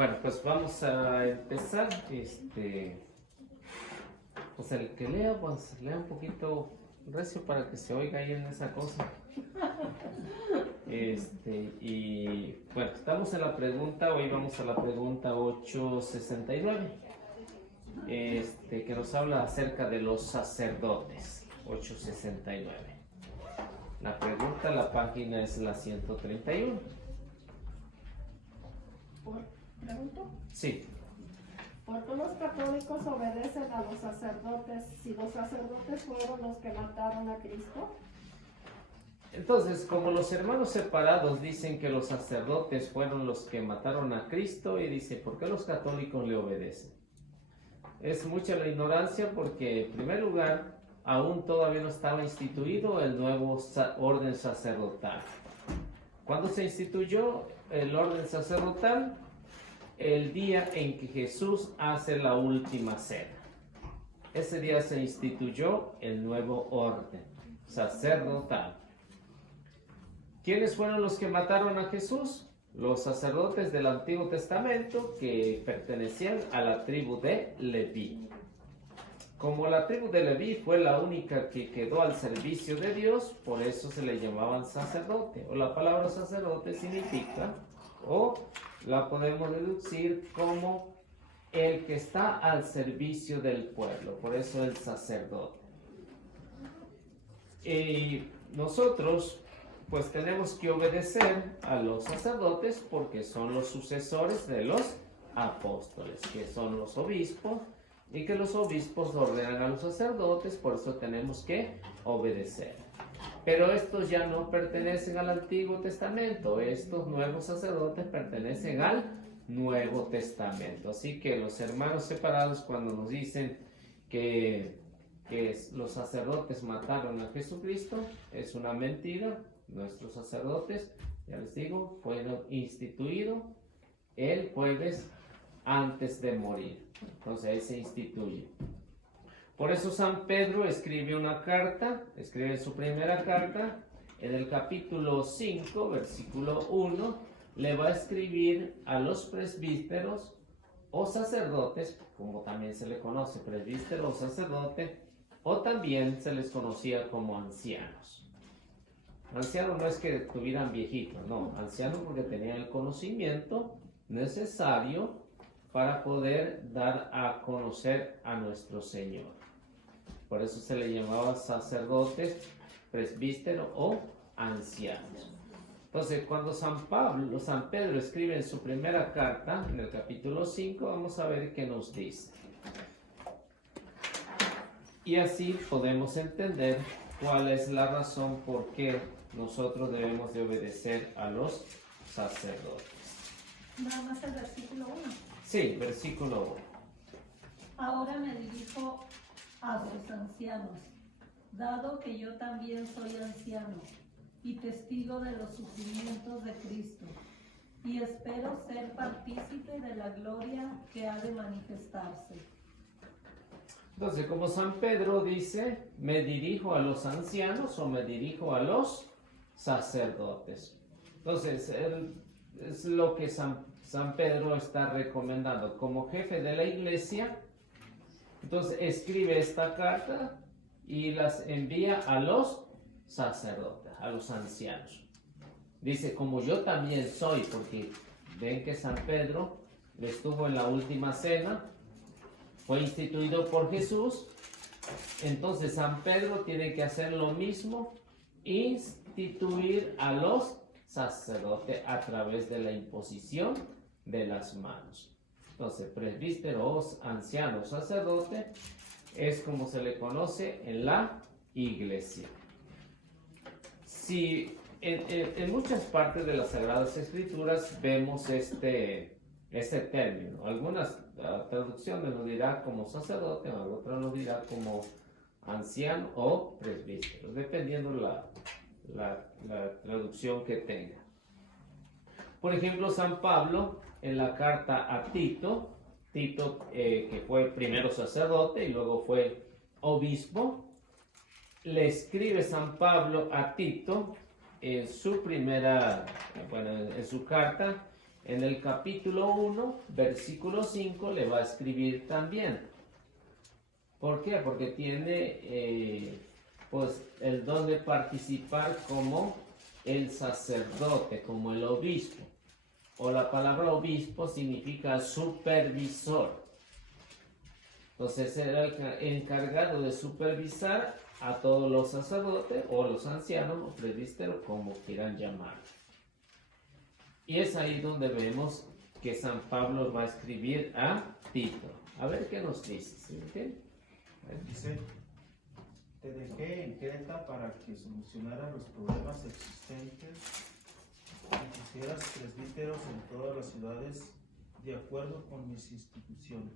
Bueno, pues vamos a empezar. Pues el que lea, pues lea un poquito recio para que se oiga ahí en esa cosa. Y bueno, estamos en la pregunta, hoy vamos a la pregunta 869, que nos habla acerca de los sacerdotes. 869. La pregunta, la página es la 131. ¿Pregunto? Sí. ¿Por qué los católicos obedecen a los sacerdotes si los sacerdotes fueron los que mataron a Cristo? Entonces, como los hermanos separados dicen que los sacerdotes fueron los que mataron a Cristo, y dice, ¿por qué los católicos le obedecen? Es mucha la ignorancia porque, en primer lugar, aún todavía no estaba instituido el nuevo orden sacerdotal. ¿Cuándo se instituyó el orden sacerdotal? El día en que Jesús hace la última cena. Ese día se instituyó el nuevo orden sacerdotal. ¿Quiénes fueron los que mataron a Jesús? Los sacerdotes del Antiguo Testamento que pertenecían a la tribu de Leví. Como la tribu de Leví fue la única que quedó al servicio de Dios, por eso se le llamaban sacerdote. O la palabra sacerdote significa, o la podemos deducir como el que está al servicio del pueblo, por eso el sacerdote. Y nosotros pues tenemos que obedecer a los sacerdotes porque son los sucesores de los apóstoles, que son los obispos, y que los obispos ordenan a los sacerdotes, por eso tenemos que obedecer. Pero estos ya no pertenecen al Antiguo Testamento, estos nuevos sacerdotes pertenecen al Nuevo Testamento. Así que los hermanos separados, cuando nos dicen que los sacerdotes mataron a Jesucristo, es una mentira. Nuestros sacerdotes, ya les digo, fueron instituidos el jueves antes de morir. Entonces ahí se instituye. Por eso San Pedro escribe una carta, escribe su primera carta, en el capítulo 5, versículo 1, le va a escribir a los presbíteros o sacerdotes, como también se le conoce, presbítero o sacerdote, o también se les conocía como ancianos. Ancianos no es que estuvieran viejitos, no, ancianos porque tenían el conocimiento necesario para poder dar a conocer a nuestro Señor. Por eso se le llamaba sacerdotes, presbítero o ancianos. Entonces, cuando San Pedro escribe en su primera carta, en el capítulo 5, vamos a ver qué nos dice. Y así podemos entender cuál es la razón por qué nosotros debemos de obedecer a los sacerdotes. Nada más el versículo 1. Sí, versículo 1. Ahora me dirijo a los ancianos, dado que yo también soy anciano y testigo de los sufrimientos de Cristo, y espero ser partícipe de la gloria que ha de manifestarse. Entonces, como San Pedro dice, me dirijo a los ancianos o me dirijo a los sacerdotes. Entonces, es lo que San Pedro está recomendando como jefe de la iglesia. Entonces, escribe esta carta y las envía a los sacerdotes, a los ancianos. Dice, como yo también soy, porque ven que San Pedro estuvo en la última cena, fue instituido por Jesús, entonces San Pedro tiene que hacer lo mismo, instituir a los sacerdotes a través de la imposición de las manos. Entonces, presbítero, anciano, sacerdote, es como se le conoce en la iglesia. Si en muchas partes de las Sagradas Escrituras vemos este término, algunas traducciones nos dirá como sacerdote, otras nos dirá como anciano o presbítero, dependiendo la traducción que tenga. Por ejemplo, San Pablo en la carta a Tito, que fue primero sacerdote y luego fue obispo, le escribe San Pablo a Tito en su en su carta, en el capítulo 1, versículo 5, le va a escribir también. ¿Por qué? Porque tiene pues el don de participar como el sacerdote, como el obispo. O la palabra obispo significa supervisor. Entonces era el encargado de supervisar a todos los sacerdotes o los ancianos o presbíteros, como quieran llamar. Y es ahí donde vemos que San Pablo va a escribir a Tito. A ver qué nos dice. ¿Sí? Dice, te dejé en Creta para que solucionaras los problemas existentes y pusieras presbíteros en todas las ciudades de acuerdo con mis instrucciones.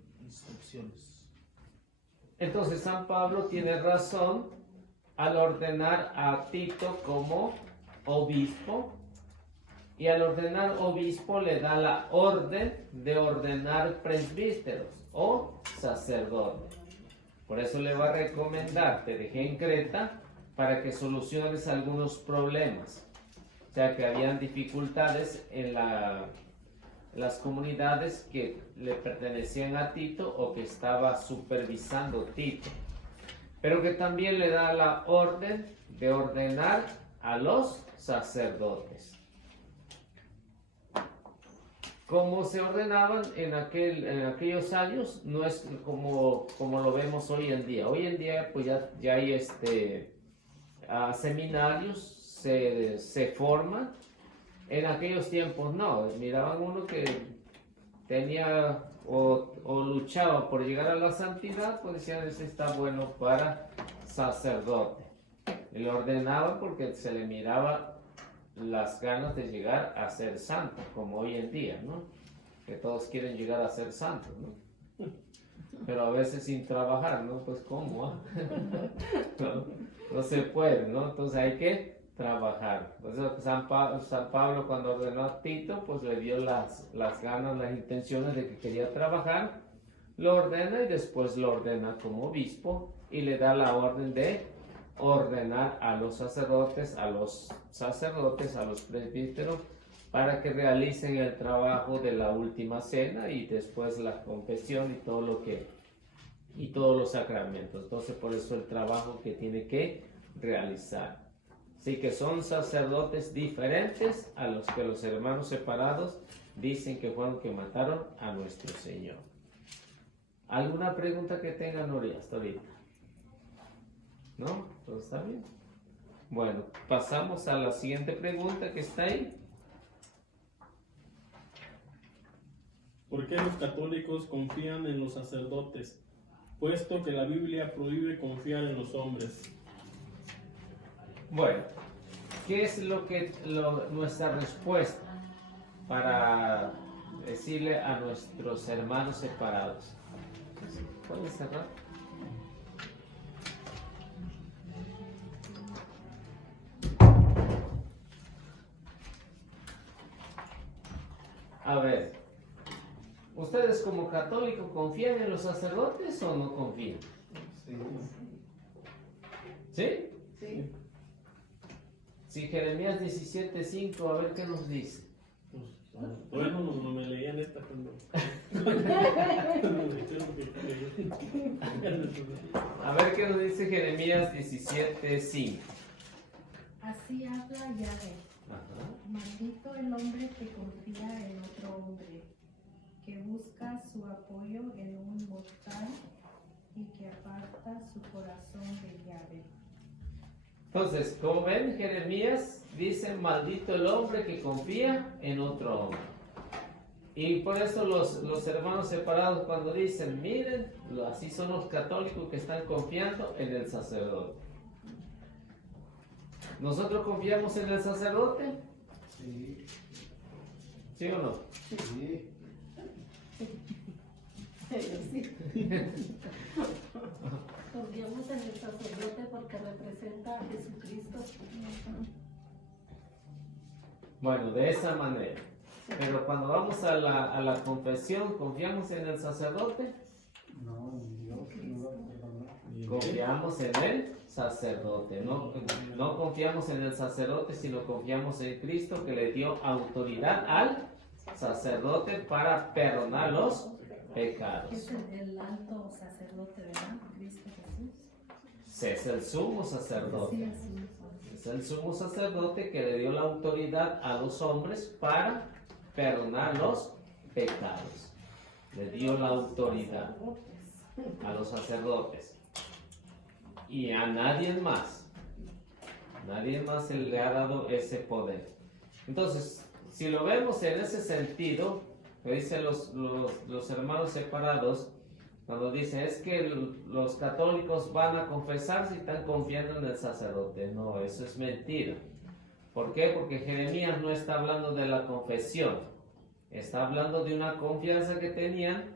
Entonces San Pablo tiene razón al ordenar a Tito como obispo, y al ordenar obispo le da la orden de ordenar presbíteros o sacerdotes. Por eso le va a recomendar, te dejé en Creta para que soluciones algunos problemas. O sea, que habían dificultades en las comunidades que le pertenecían a Tito o que estaba supervisando Tito. Pero que también le da la orden de ordenar a los sacerdotes. Como se ordenaban en aquellos años, no es como lo vemos hoy en día. Hoy en día pues ya hay seminarios, se forman. En aquellos tiempos no, miraban uno que tenía o luchaba por llegar a la santidad, pues decían, ese está bueno para sacerdote. Y lo ordenaban porque se le miraba las ganas de llegar a ser santo, como hoy en día, ¿no? Que todos quieren llegar a ser santos, ¿no? Pero a veces sin trabajar, ¿no? Pues ¿cómo? No se puede, ¿no? Entonces hay que trabajar. Por eso San Pablo cuando ordenó a Tito, pues le dio las ganas, las intenciones de que quería trabajar, lo ordena y después lo ordena como obispo y le da la orden de ordenar a los sacerdotes, a los presbíteros, para que realicen el trabajo de la última cena y después la confesión y todos los sacramentos. Entonces por eso el trabajo que tiene que realizar. Así que son sacerdotes diferentes a los que los hermanos separados dicen que fueron que mataron a nuestro Señor. ¿Alguna pregunta que tengan hasta ahorita? ¿No? ¿Todo está bien? Bueno, pasamos a la siguiente pregunta que está ahí. ¿Por qué los católicos confían en los sacerdotes, puesto que la Biblia prohíbe confiar en los hombres? Bueno, ¿qué es nuestra respuesta para decirle a nuestros hermanos separados? ¿Pueden cerrar? A ver, ¿ustedes como católicos confían en los sacerdotes o no confían? ¿Sí? Sí. Si Jeremías 17:5, a ver qué nos dice. Bueno, no me leían esta cuando... A ver qué nos dice Jeremías 17:5. Así habla Yahvé. Ajá. Maldito el hombre que confía en otro hombre, que busca su apoyo en un mortal y que aparta su corazón de Yahvé. Entonces, como ven, Jeremías dice, maldito el hombre que confía en otro hombre. Y por eso los hermanos separados cuando dicen, miren, así son los católicos que están confiando en el sacerdote. ¿Nosotros confiamos en el sacerdote? Sí. ¿Sí o no? Sí. Confiamos en el sacerdote porque representa a Jesucristo. Bueno, de esa manera. Pero cuando vamos a la confesión, ¿confiamos en el sacerdote? No, Dios, Confiamos en el sacerdote. No confiamos en el sacerdote, sino confiamos en Cristo que le dio autoridad al sacerdote para perdonar los Que pecados. es el alto sacerdote, ¿verdad? Cristo Jesús. Es el sumo sacerdote. Sí, así es. Es el sumo sacerdote que le dio la autoridad a los hombres para perdonar los pecados. Le dio la autoridad a los sacerdotes. Y a nadie más. Nadie más se le ha dado ese poder. Entonces, si lo vemos en ese sentido, que dicen los hermanos separados, cuando dice es que los católicos van a confesar si están confiando en el sacerdote. No, eso es mentira. ¿Por qué? Porque Jeremías no está hablando de la confesión. Está hablando de una confianza que tenían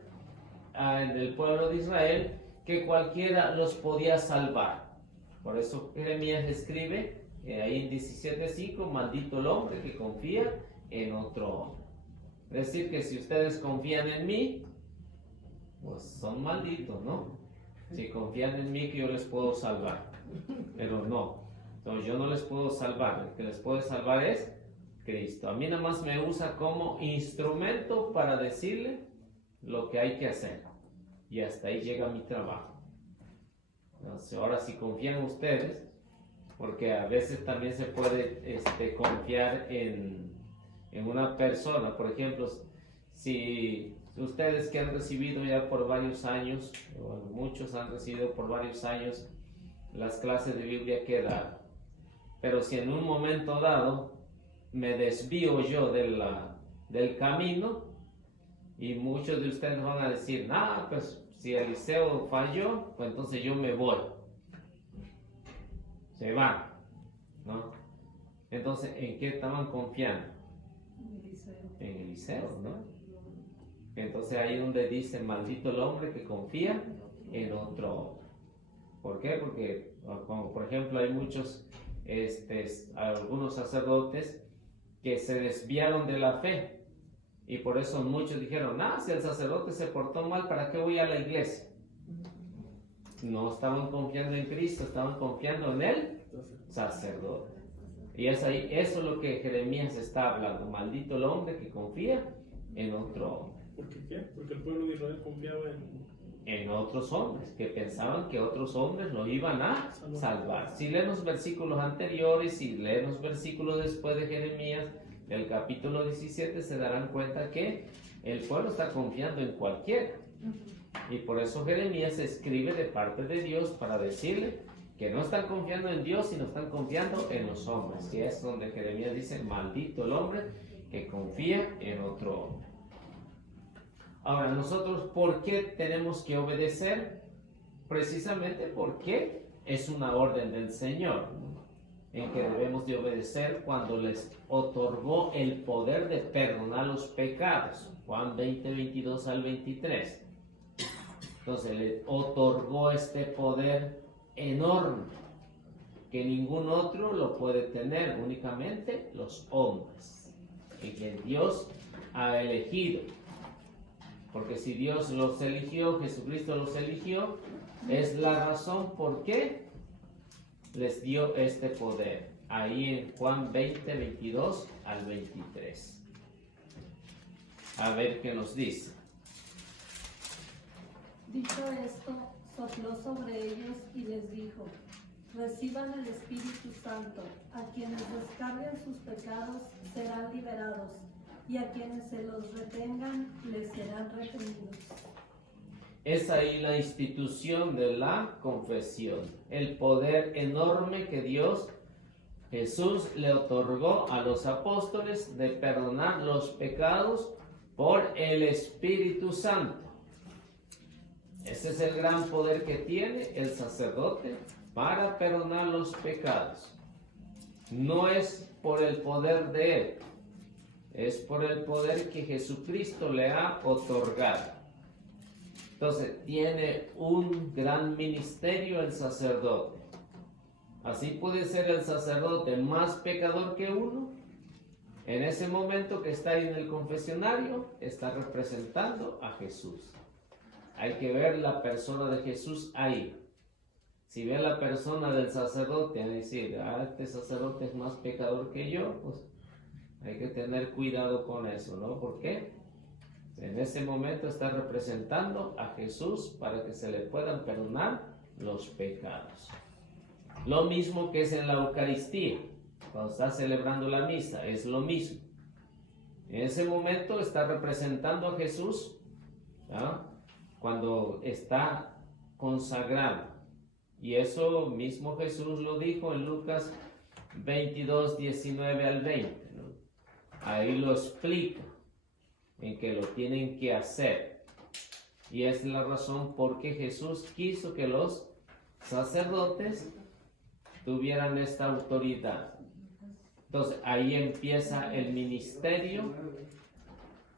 en el pueblo de Israel, que cualquiera los podía salvar. Por eso Jeremías escribe ahí en 17:5, maldito el hombre que confía en otro hombre. Es decir, que si ustedes confían en mí, pues son malditos, ¿no? Si confían en mí que yo les puedo salvar, pero no. Entonces yo no les puedo salvar, el que les puede salvar es Cristo. A mí nada más me usa como instrumento para decirle lo que hay que hacer. Y hasta ahí llega mi trabajo. Entonces, ahora si confían ustedes, porque a veces también se puede confiar en una persona. Por ejemplo, si ustedes que han recibido ya por varios años, o muchos han recibido por varios años las clases de Biblia que he dado, pero si en un momento dado me desvío yo del camino, y muchos de ustedes van a decir, pues si Eliseo falló, pues entonces yo me voy. Se van, ¿no? Entonces, ¿en qué estaban confiando? En Eliseo, ¿no? Entonces ahí es donde dice, maldito el hombre que confía en otro hombre. ¿Por qué? Porque, como por ejemplo, hay muchos, algunos sacerdotes que se desviaron de la fe. Y por eso muchos dijeron, si el sacerdote se portó mal, ¿para qué voy a la iglesia? No estaban confiando en Cristo, estaban confiando en el sacerdote. Y es ahí, eso es lo que Jeremías está hablando. Maldito el hombre que confía en otro hombre. ¿Por qué? Porque el pueblo de Israel confiaba en otros hombres, que pensaban que otros hombres lo iban a salvar. Si leen los versículos anteriores, si leen los versículos después de Jeremías, el capítulo 17, se darán cuenta que el pueblo está confiando en cualquiera. Y por eso Jeremías escribe de parte de Dios para decirle que no están confiando en Dios, sino están confiando en los hombres. Y es donde Jeremías dice, maldito el hombre que confía en otro hombre. Ahora, nosotros, ¿por qué tenemos que obedecer? Precisamente porque es una orden del Señor, en que debemos de obedecer cuando les otorgó el poder de perdonar los pecados. Juan 20, 22 al 23. Entonces le otorgó este poder enorme que ningún otro lo puede tener, únicamente los hombres, y que Dios ha elegido. Porque si Dios los eligió, Jesucristo los eligió, es la razón por qué les dio este poder. Ahí en Juan 20, 22 al 23. A ver qué nos dice. Dicho esto, sopló sobre ellos y les dijo, reciban el Espíritu Santo, a quienes descarguen sus pecados serán liberados, y a quienes se los retengan les serán retenidos. Es ahí la institución de la confesión, el poder enorme que Jesús le otorgó a los apóstoles de perdonar los pecados por el Espíritu Santo. Ese es el gran poder que tiene el sacerdote para perdonar los pecados. No es por el poder de él, es por el poder que Jesucristo le ha otorgado. Entonces, tiene un gran ministerio el sacerdote. Así puede ser el sacerdote más pecador que uno. En ese momento que está ahí en el confesionario, está representando a Jesús. Hay que ver la persona de Jesús ahí. Si ve la persona del sacerdote, a decir, este sacerdote es más pecador que yo, pues Hay que tener cuidado con eso, ¿no? ¿Por qué? En ese momento está representando a Jesús para que se le puedan perdonar los pecados. Lo mismo que es en la Eucaristía, cuando está celebrando la misa, es lo mismo. En ese momento está representando a Jesús, ¿no? Cuando está consagrado. Y eso mismo Jesús lo dijo en Lucas 22, 19 al 20, ¿no? Ahí lo explica, en que lo tienen que hacer. Y es la razón por qué Jesús quiso que los sacerdotes tuvieran esta autoridad. Entonces ahí empieza el ministerio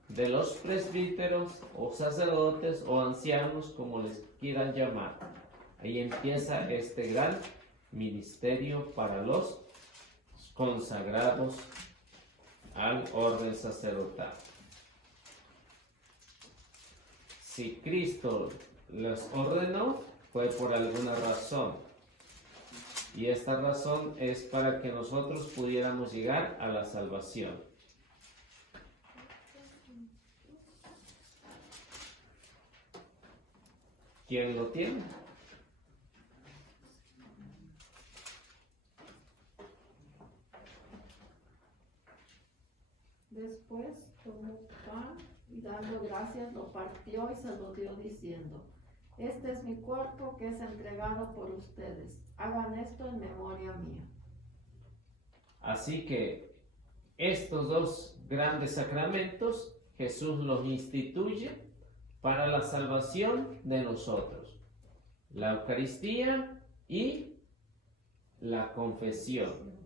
de los presbíteros o sacerdotes o ancianos, como les quieran llamar. Ahí empieza este gran ministerio para los consagrados al orden sacerdotal. Si Cristo los ordenó, fue por alguna razón. Y esta razón es para que nosotros pudiéramos llegar a la salvación. ¿Quién lo tiene? Después tomó pan y dando gracias lo partió y se lo dio diciendo: este es mi cuerpo que es entregado por ustedes. Hagan esto en memoria mía. Así que estos dos grandes sacramentos Jesús los instituye para la salvación de nosotros: la Eucaristía y la confesión.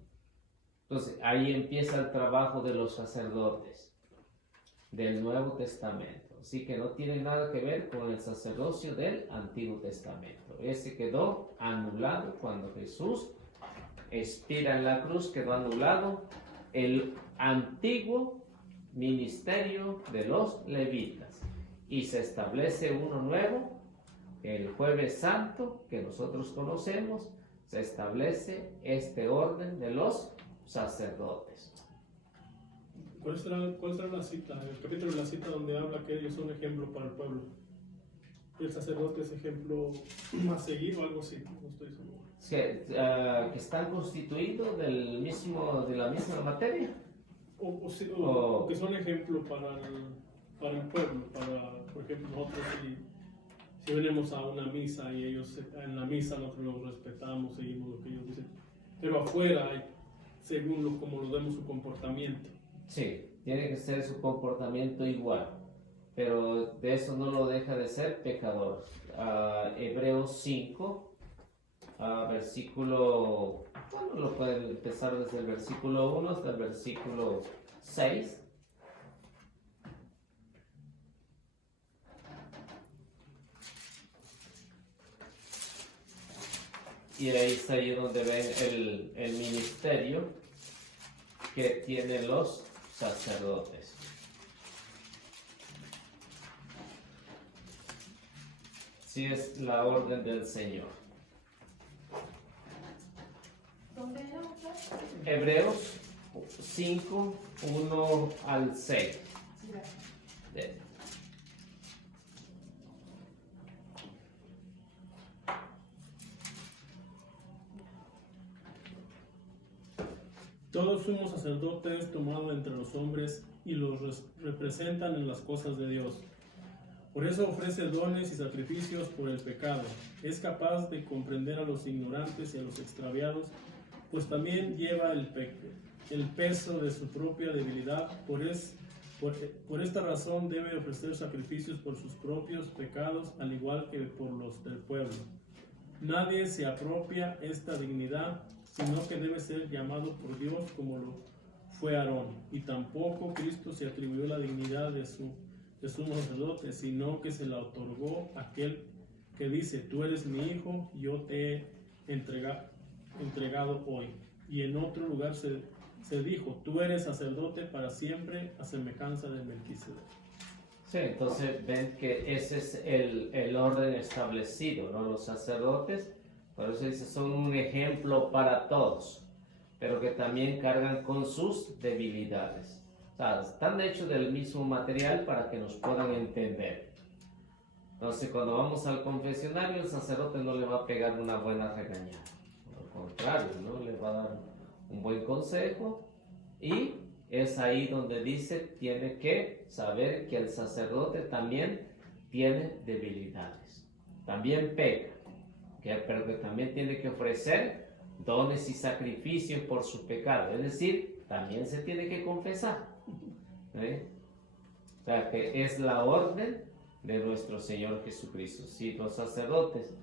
Entonces ahí empieza el trabajo de los sacerdotes del Nuevo Testamento. Así que no tiene nada que ver con el sacerdocio del Antiguo Testamento. Ese quedó anulado cuando Jesús expira en la cruz, quedó anulado el antiguo ministerio de los levitas y se establece uno nuevo. El Jueves Santo que nosotros conocemos, se establece este orden de los sacerdotes. ¿Cuál será la cita? El capítulo de la cita donde habla que ellos son ejemplo para el pueblo. ¿El sacerdote es ejemplo más seguido o algo así? No estoy seguro. Que están constituidos de la misma materia. O que son ejemplo para el pueblo. Por ejemplo, nosotros si venimos a una misa y ellos en la misa nosotros los respetamos, seguimos lo que ellos dicen. Pero afuera, según como lo vemos su comportamiento. Sí, tiene que ser su comportamiento igual, pero de eso no lo deja de ser pecador. Hebreos 5, versículo, bueno, lo pueden empezar desde el versículo 1 hasta el versículo 6. Y ahí está ahí donde ven el ministerio que tienen los sacerdotes. Sí, es la orden del Señor. ¿Dónde era usted? Hebreos 5, 1 al 6. Todos fuimos sacerdotes tomados entre los hombres y los representan en las cosas de Dios. Por eso ofrece dones y sacrificios por el pecado. Es capaz de comprender a los ignorantes y a los extraviados, pues también lleva el peso de su propia debilidad. Por esta razón debe ofrecer sacrificios por sus propios pecados, al igual que por los del pueblo. Nadie se apropia esta dignidad, sino que debe ser llamado por Dios como lo fue Aarón. Y tampoco Cristo se atribuyó la dignidad de sumo sacerdote, sino que se la otorgó a aquel que dice: tú eres mi hijo, yo te he entregado hoy. Y en otro lugar se dijo: tú eres sacerdote para siempre, a semejanza de Melquisedec. Sí, entonces ven que ese es el orden establecido, ¿no? Los sacerdotes, por eso dice, son un ejemplo para todos. pero que también cargan con sus debilidades. O sea, están hechos del mismo material para que nos puedan entender. Entonces, cuando vamos al confesionario, el sacerdote no le va a pegar una buena regañada. Al contrario, ¿no? Le va a dar un buen consejo, y es ahí donde dice, tiene que saber que el sacerdote también tiene debilidades. También peca, pero que también tiene que ofrecer dones y sacrificios por su pecado. Es decir, también se tiene que confesar. O sea, que es la orden de nuestro Señor Jesucristo. Si los sacerdotes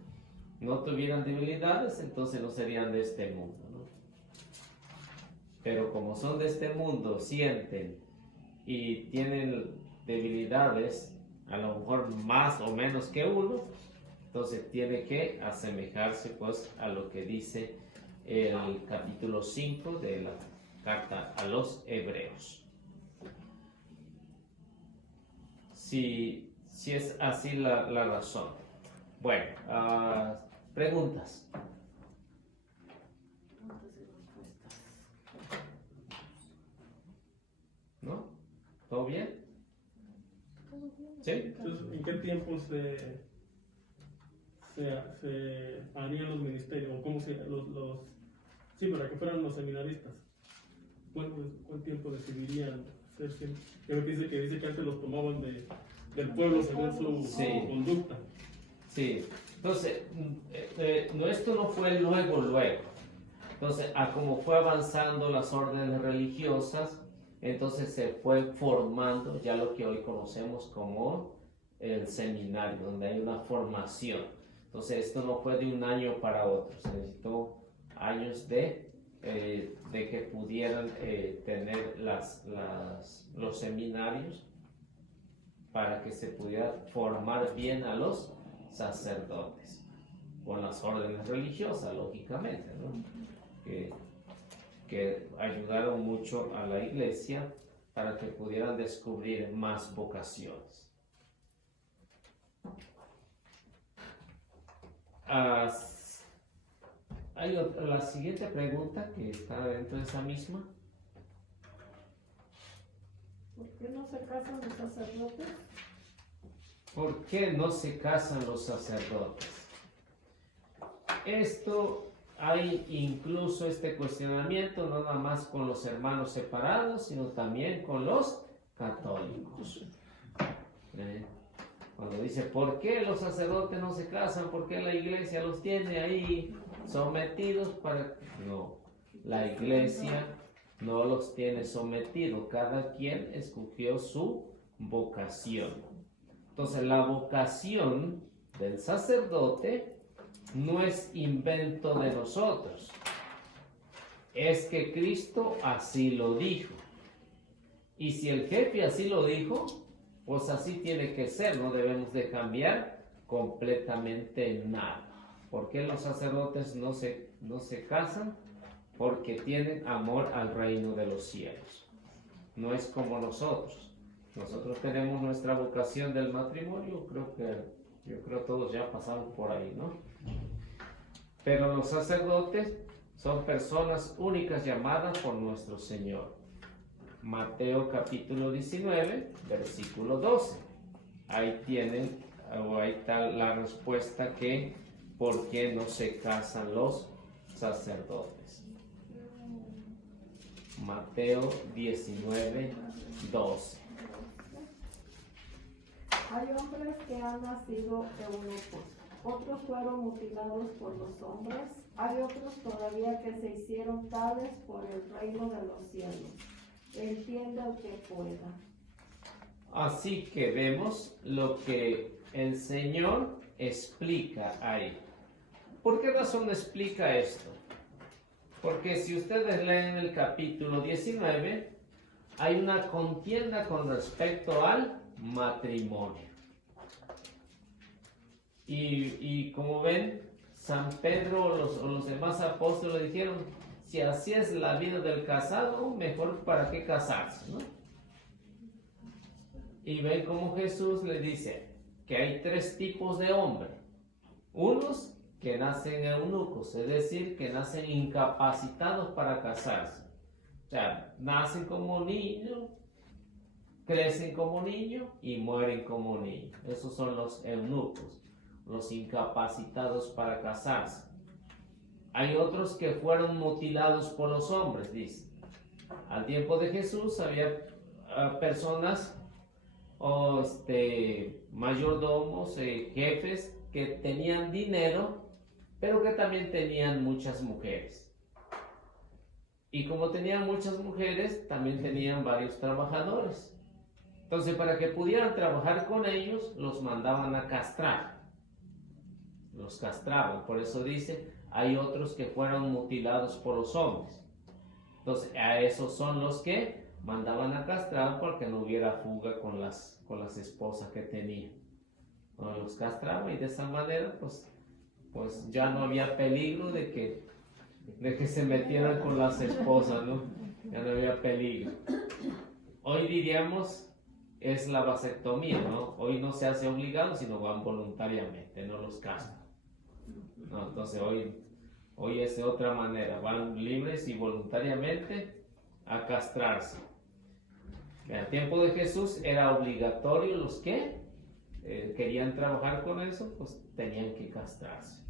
no tuvieran debilidades, entonces no serían de este mundo, ¿no? Pero como son de este mundo, sienten y tienen debilidades, a lo mejor más o menos que uno, entonces tiene que asemejarse pues a lo que dice el capítulo 5 de la carta a los Hebreos. Si es así la razón. Bueno, preguntas. ¿No? ¿Todo bien? ¿Sí? Entonces, ¿en qué tiempo se harían los ministerios? ¿O cómo sí, para que fueran los seminaristas? ¿Cuánto tiempo decidirían ser siempre? Creo que dice que antes los tomaban del pueblo según su conducta. Sí, entonces, esto no fue luego. Entonces, a como fue avanzando las órdenes religiosas, entonces se fue formando ya lo que hoy conocemos como el seminario, donde hay una formación. Entonces, esto no fue de un año para otro, se necesitó años de que pudieran tener los seminarios para que se pudiera formar bien a los sacerdotes, con las órdenes religiosas, lógicamente, ¿no? Que ayudaron mucho a la iglesia para que pudieran descubrir más vocaciones. Hay la siguiente pregunta que está dentro de esa misma. ¿Por qué no se casan los sacerdotes? ¿Por qué no se casan los sacerdotes? Esto hay incluso este cuestionamiento no nada más con los hermanos separados, sino también con los católicos. Cuando dice, ¿por qué los sacerdotes no se casan? ¿Por qué la iglesia los tiene ahí sometidos para...? No, la iglesia no los tiene sometidos. Cada quien escogió su vocación. Entonces, la vocación del sacerdote no es invento de nosotros. Es que Cristo así lo dijo. Y si el jefe así lo dijo, pues así tiene que ser. No debemos de cambiar completamente nada. ¿Por qué los sacerdotes no se casan? Porque tienen amor al reino de los cielos. No es como nosotros. Nosotros tenemos nuestra vocación del matrimonio. Yo creo todos ya pasamos por ahí, ¿no? Pero los sacerdotes son personas únicas llamadas por nuestro Señor. Mateo capítulo 19, versículo 12. Ahí está la respuesta que ¿por qué no se casan los sacerdotes? Mateo 19, 12. Hay hombres que han nacido eunucos, otros fueron mutilados por los hombres, hay otros todavía que se hicieron tales por el reino de los cielos. Entienda el que pueda. Así que vemos lo que el Señor explica ahí. ¿Por qué razón explica esto? Porque si ustedes leen el capítulo 19, hay una contienda con respecto al matrimonio. Y como ven, San Pedro o los demás apóstoles dijeron, si así es la vida del casado, mejor para qué casarse, ¿no? Y ven como Jesús le dice que hay tres tipos de hombres. Unos que nacen eunucos, es decir, que nacen incapacitados para casarse. O sea, nacen como niños, crecen como niños y mueren como niños. Esos son los eunucos, los incapacitados para casarse. Hay otros que fueron mutilados por los hombres, dice. Al tiempo de Jesús había personas o mayordomos, jefes que tenían dinero, pero que también tenían muchas mujeres. Y como tenían muchas mujeres, también tenían varios trabajadores. Entonces, para que pudieran trabajar con ellos, los mandaban a castrar. Los castraban. Por eso dice, hay otros que fueron mutilados por los hombres. Entonces, a esos son los que mandaban a castrar porque no hubiera fuga con las esposas que tenían. No, los castraban y de esa manera, pues ya no había peligro de que se metieran con las esposas, ¿no? Ya no había peligro. Hoy diríamos es la vasectomía, ¿no? Hoy no se hace obligado, sino van voluntariamente, no los castran. No, entonces hoy es de otra manera, van libres y voluntariamente a castrarse. En el tiempo de Jesús era obligatorio, los que querían trabajar con eso, pues tenían que castrarse.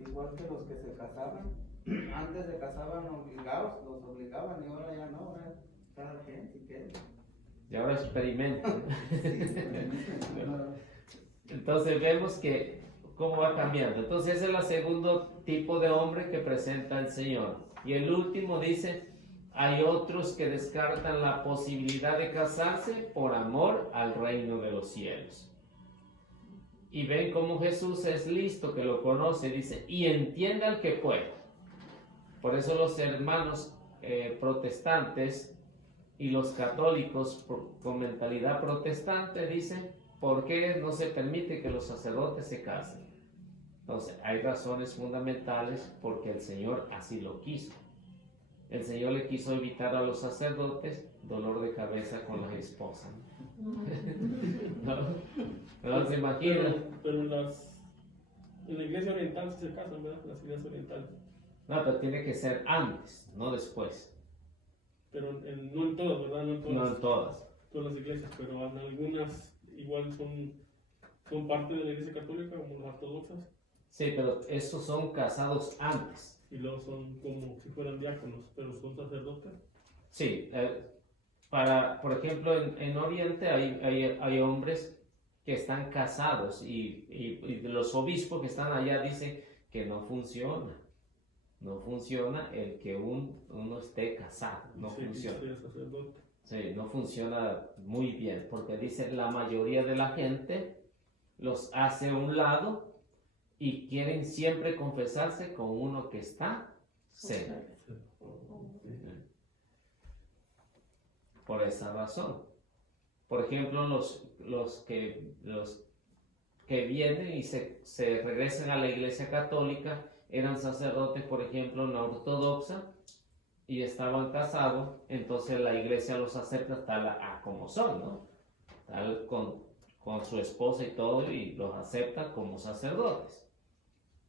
Igual que los que se casaban, antes se casaban obligados, los obligaban y ahora ya no, ahora cada quien si quiere. Y ahora experimentan. Entonces vemos que cómo va cambiando. Entonces ese es el segundo tipo de hombre que presenta el Señor. Y el último dice, hay otros que descartan la posibilidad de casarse por amor al reino de los cielos. Y ven cómo Jesús es listo, que lo conoce, dice, y entiende al que puede. Por eso los hermanos protestantes y los católicos con mentalidad protestante dicen, ¿por qué no se permite que los sacerdotes se casen? Entonces, hay razones fundamentales porque el Señor así lo quiso. El Señor le quiso evitar a los sacerdotes dolor de cabeza con las esposas. ¿No se imaginan? Pero en la iglesia oriental sí se casan, ¿verdad? Las iglesias orientales. No, pero tiene que ser antes, no después. Pero no en todas, ¿verdad? No en todas. No en todas. Todas las iglesias, pero en algunas igual son parte de la iglesia católica, como las ortodoxas. Sí, pero estos son casados antes. Y luego son como si fueran diáconos, pero son sacerdotes. Sí, por ejemplo, en Oriente hay hombres que están casados y los obispos que están allá dicen que no funciona. No funciona el que uno esté casado, no Sí, funciona. sería sacerdote. Sí, no funciona muy bien, porque dice la mayoría de la gente los hace a un lado y quieren siempre confesarse con uno que está cerca. Por esa razón. Por ejemplo, los que vienen y se regresan a la iglesia católica eran sacerdotes, por ejemplo, en la ortodoxa, y estaban casados, entonces la iglesia los acepta tal como son, ¿no? Tal con su esposa y todo, y los acepta como sacerdotes.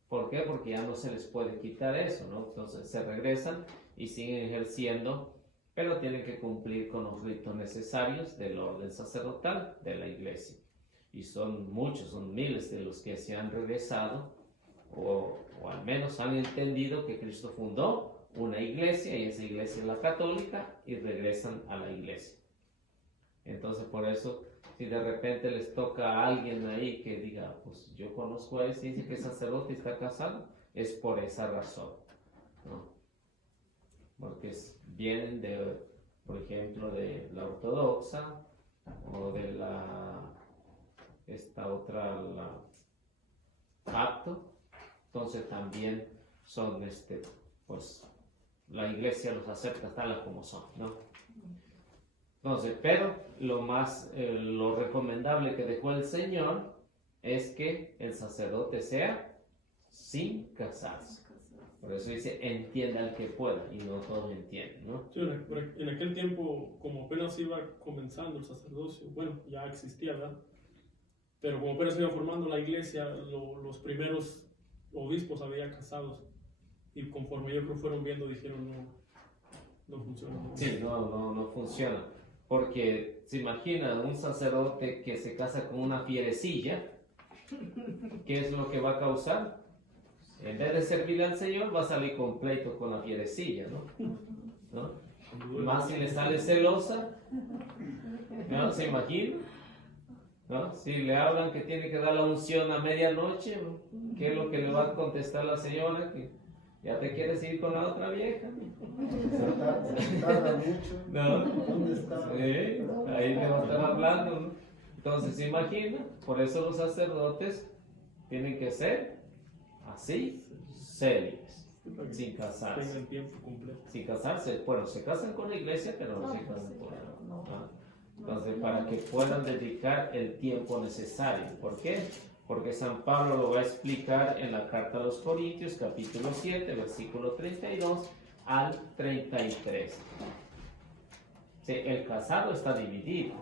¿Por qué? Porque ya no se les puede quitar eso, ¿no? Entonces se regresan y siguen ejerciendo, pero tienen que cumplir con los ritos necesarios del orden sacerdotal de la iglesia. Y son muchos, son miles de los que se han regresado, o al menos han entendido que Cristo fundó una iglesia, y esa iglesia es la católica, y regresan a la iglesia. Entonces, por eso, si de repente les toca a alguien ahí que diga, pues yo conozco a ese y dice que es sacerdote y está casado, es por esa razón, ¿no? Porque vienen por ejemplo, de la ortodoxa, o de esta otra, la pacto. Entonces también son, pues, la iglesia los acepta tal como son, ¿no? Entonces, pero lo recomendable que dejó el Señor es que el sacerdote sea sin casarse. Por eso dice, entienda al que pueda, y no todos entienden, ¿no? Sí, en aquel tiempo, como apenas iba comenzando el sacerdocio, bueno, ya existía, ¿verdad? Pero como apenas iba formando la iglesia, los primeros obispos había casados y conforme yo creo fueron viendo dijeron no funciona. Sí, no funciona. Porque se imagina un sacerdote que se casa con una fierecilla, ¿qué es lo que va a causar? En vez de servirle al Señor, va a salir con pleito con la fierecilla, ¿no? Más si le sale celosa, ¿no? ¿Se imagina? ¿No? Si le hablan que tiene que dar la unción a medianoche, ¿no? ¿Qué es lo que le va a contestar la señora? Que ya te quieres ir con la otra vieja. Se tarda mucho. ¿No? ¿Dónde está? Sí, ahí le va a estar hablando, ¿no? Entonces, ¿se imagina? Por eso los sacerdotes tienen que ser así, serios, sin casarse. Tengan tiempo completo. Sin casarse, bueno, se casan con la iglesia, pero no se casan con ella. ¿No? Entonces, para que puedan dedicar el tiempo necesario. ¿Por qué? Porque San Pablo lo va a explicar en la carta a los Corintios, capítulo 7, versículo 32 al 33. Sí, el casado está dividido.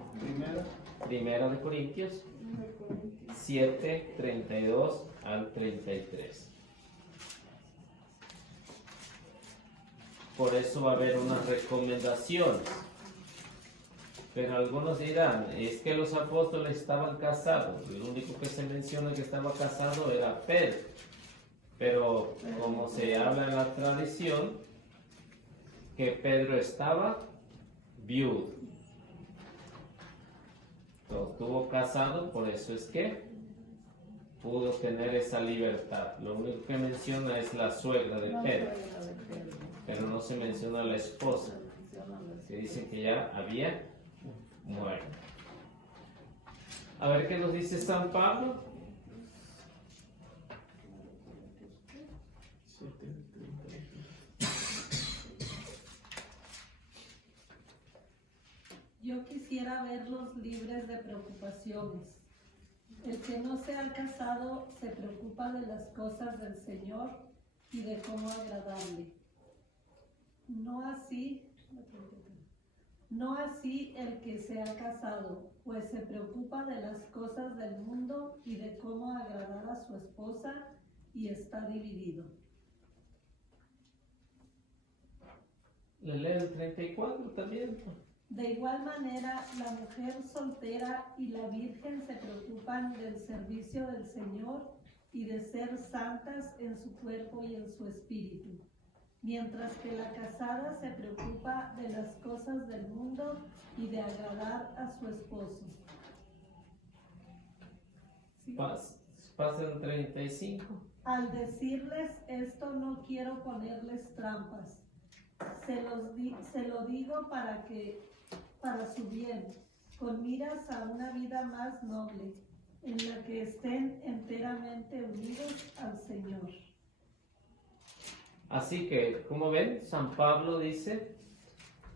Primera de Corintios 7, 32 al 33. Por eso va a haber unas recomendaciones. Pero algunos dirán, es que los apóstoles estaban casados. El único que se menciona que estaba casado era Pedro. Pero como se habla en la tradición, que Pedro estaba viudo. Entonces, estuvo casado, por eso es que pudo tener esa libertad. Lo único que menciona es la suegra de Pedro, pero no se menciona la esposa. Se dice que ya había muerto. A ver qué nos dice San Pablo. Yo quisiera verlos libres de preocupaciones. El que no se ha casado se preocupa de las cosas del Señor y de cómo agradarle. No así el que se ha casado, pues se preocupa de las cosas del mundo y de cómo agradar a su esposa y está dividido. Le leo el 34 también. De igual manera, la mujer soltera y la virgen se preocupan del servicio del Señor y de ser santas en su cuerpo y en su espíritu, mientras que la casada se preocupa de las cosas del mundo y de agradar a su esposo. ¿Sí? Pasan 35. Al decirles esto, no quiero ponerles trampas. Se lo digo para su bien, con miras a una vida más noble, en la que estén enteramente unidos al Señor. Así que, como ven, San Pablo dice,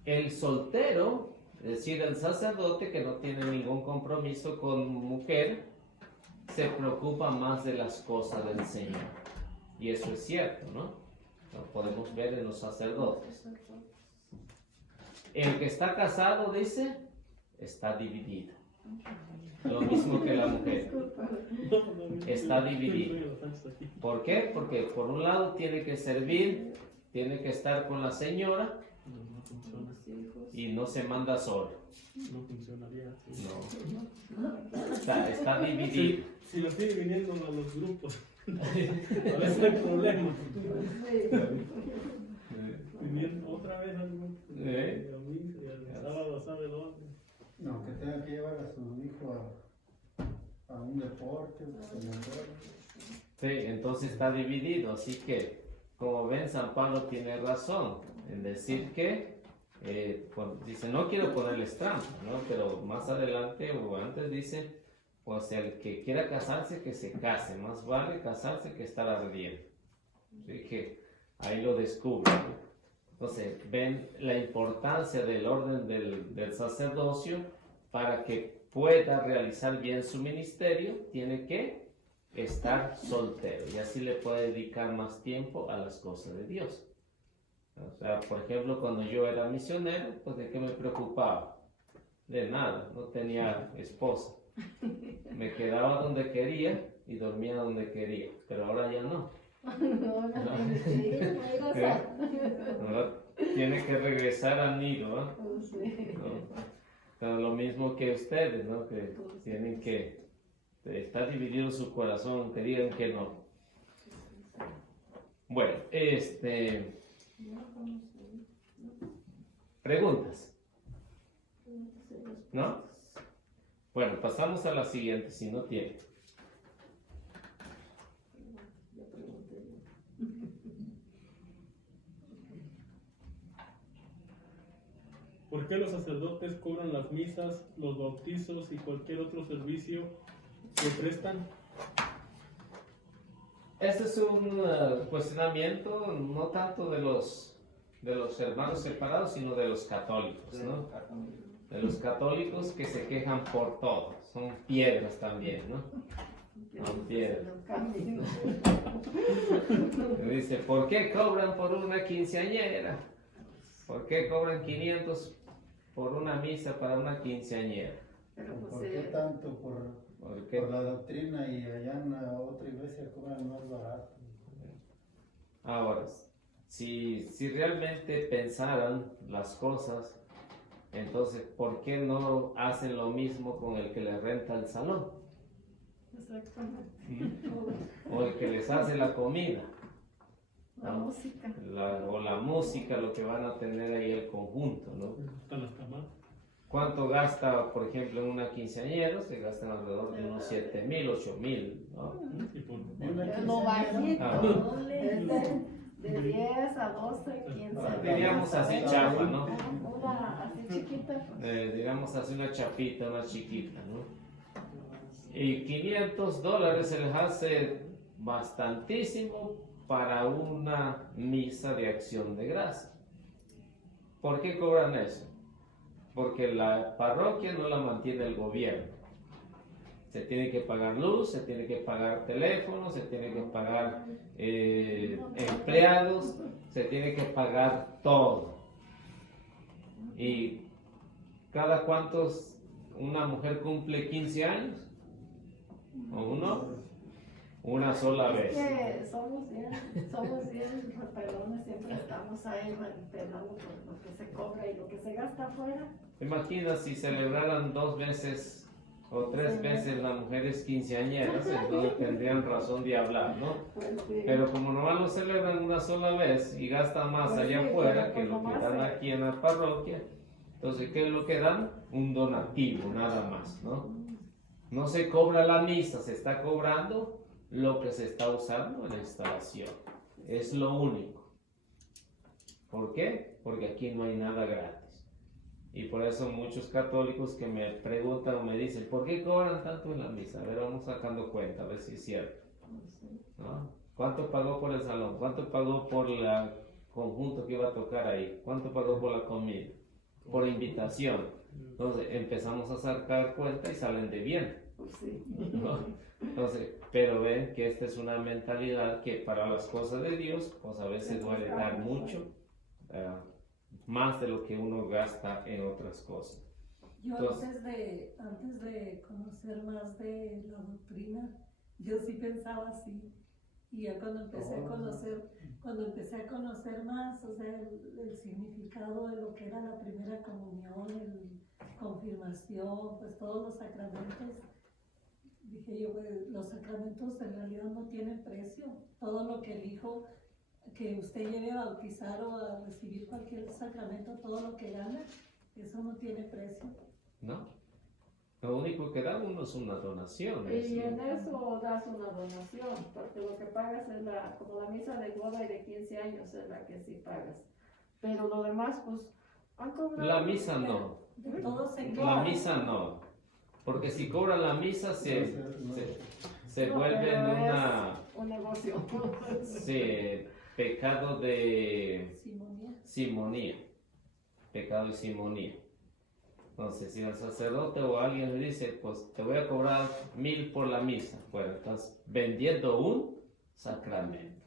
el soltero, es decir, el sacerdote que no tiene ningún compromiso con mujer, se preocupa más de las cosas del Señor. Y eso es cierto, ¿no? Lo podemos ver en los sacerdotes. El que está casado, dice, está dividido. Lo mismo que la mujer. Está dividido. ¿Por qué? Porque por un lado tiene que servir, tiene que estar con la señora y no se manda solo. No funcionaría. No. Está dividido. Si lo sigue viniendo a los grupos, a veces hay problemas. Viniendo otra vez al grupo. Y el sábado sabe dónde. No, que tenga que llevar a su hijo a un deporte, que se mejore. Sí, entonces está dividido. Así que, como ven, San Pablo tiene razón en decir que dice, no quiero ponerles trampa, ¿no? Pero más adelante o antes dice, pues el que quiera casarse, que se case. Más vale casarse que estar ardiendo. Así que ahí lo descubren, ¿no? Entonces, ven la importancia del orden del sacerdocio. Para que pueda realizar bien su ministerio, tiene que estar soltero. Y así le puede dedicar más tiempo a las cosas de Dios. O sea, por ejemplo, cuando yo era misionero, pues ¿de qué me preocupaba? De nada, no tenía esposa. Me quedaba donde quería y dormía donde quería. Pero ahora ya no. No, no tiene que ir, no ir a hacer. ¿verdad? Tiene que regresar al nido, ¿no? Sí. ¿No? Pero lo mismo que ustedes, ¿no? Que tienen que está dividido su corazón, que digan que no. Bueno, preguntas, ¿no? Bueno, pasamos a la siguiente, si no tiene. ¿Por qué los sacerdotes cobran las misas, los bautizos y cualquier otro servicio que prestan? Este es un cuestionamiento no tanto de los hermanos separados, sino de los católicos, ¿no? De los católicos que se quejan por todo. Son piedras también, ¿no? Son piedras. Dice, ¿por qué cobran por una quinceañera? ¿Por qué cobran 500 por una misa para una quinceañera? Pero pues, ¿Por qué tanto? ¿Por qué? Por la doctrina, y allá en la otra iglesia cobran más barato. Ahora, si realmente pensaran las cosas, entonces, ¿por qué no hacen lo mismo con el que les renta el salón? exactamente. O el que les hace la comida, La música. o la música, lo que van a tener ahí el conjunto, ¿no? Están las tamales. ¿Cuánto gasta, por ejemplo, en una quinceañera? Se gastan alrededor de unos 7,000, 8,000, ¿no? Y por Lo bajito, Ah. ¿no? De 10 a 12, 15. Diríamos así chafa, ¿no? Una así chiquita. Pues. Digamos así una chapita, una chiquita, ¿no? Y $500 se les hace bastantísimo para una misa de acción de gracia. ¿Por qué cobran eso? Porque la parroquia no la mantiene el gobierno. Se tiene que pagar luz, se tiene que pagar teléfono, se tiene que pagar empleados, se tiene que pagar todo. ¿Y cada cuántos una mujer cumple 15 años? ¿O uno? Una sola vez. Es que somos bien repelones, siempre estamos ahí pelando por lo que se cobra y lo que se gasta afuera. Imagina si celebraran 2 veces o 3 veces las mujeres quinceañeras, entonces tendrían razón de hablar, ¿no? Pues sí. Pero como nomás lo celebran una sola vez y gastan más Pues allá sí, afuera pero que lo que nomás dan se- aquí en la parroquia, entonces ¿qué es lo que dan? Un donativo, nada más, ¿no? No se cobra la misa, se está cobrando lo que se está usando en la instalación. Es lo único. ¿Por qué? Porque aquí no hay nada gratis. Y por eso muchos católicos que me preguntan o me dicen, ¿por qué cobran tanto en la misa? A ver, vamos sacando cuenta, a ver si es cierto, ¿no? ¿Cuánto pagó por el salón? ¿Cuánto pagó por el conjunto que iba a tocar ahí? ¿Cuánto pagó por la comida? Por invitación. Entonces empezamos a sacar cuenta y salen de bien, Pues sí. ¿no? Entonces, pero ven que esta es una mentalidad que para las cosas de Dios, pues a veces duele dar mucho, más de lo que uno gasta en otras cosas. Yo Entonces- antes de conocer más de la doctrina, yo sí pensaba así. Y ya cuando empecé a conocer más, o sea, el significado de lo que era la primera comunión, confirmación, pues todos los sacramentos, dije yo, pues, los sacramentos en realidad no tienen precio. Todo lo que elijo que usted lleve a bautizar o a recibir cualquier sacramento, todo lo que gana, eso no tiene precio. ¿No? Lo único que da uno es una donación. Y ¿no? en eso das una donación, porque lo que pagas es como la misa de boda y de 15 años es la que sí pagas. Pero lo demás, pues, han cobrado. La misa no. De todo se La queda. misa no. Porque si cobran la misa se No, vuelve pero en es un negocio. pecado de Simonía. simonía. Pecado de simonía. Entonces, si el sacerdote o alguien le dice, pues te voy a cobrar 1,000 por la misa, bueno, estás vendiendo un sacramento.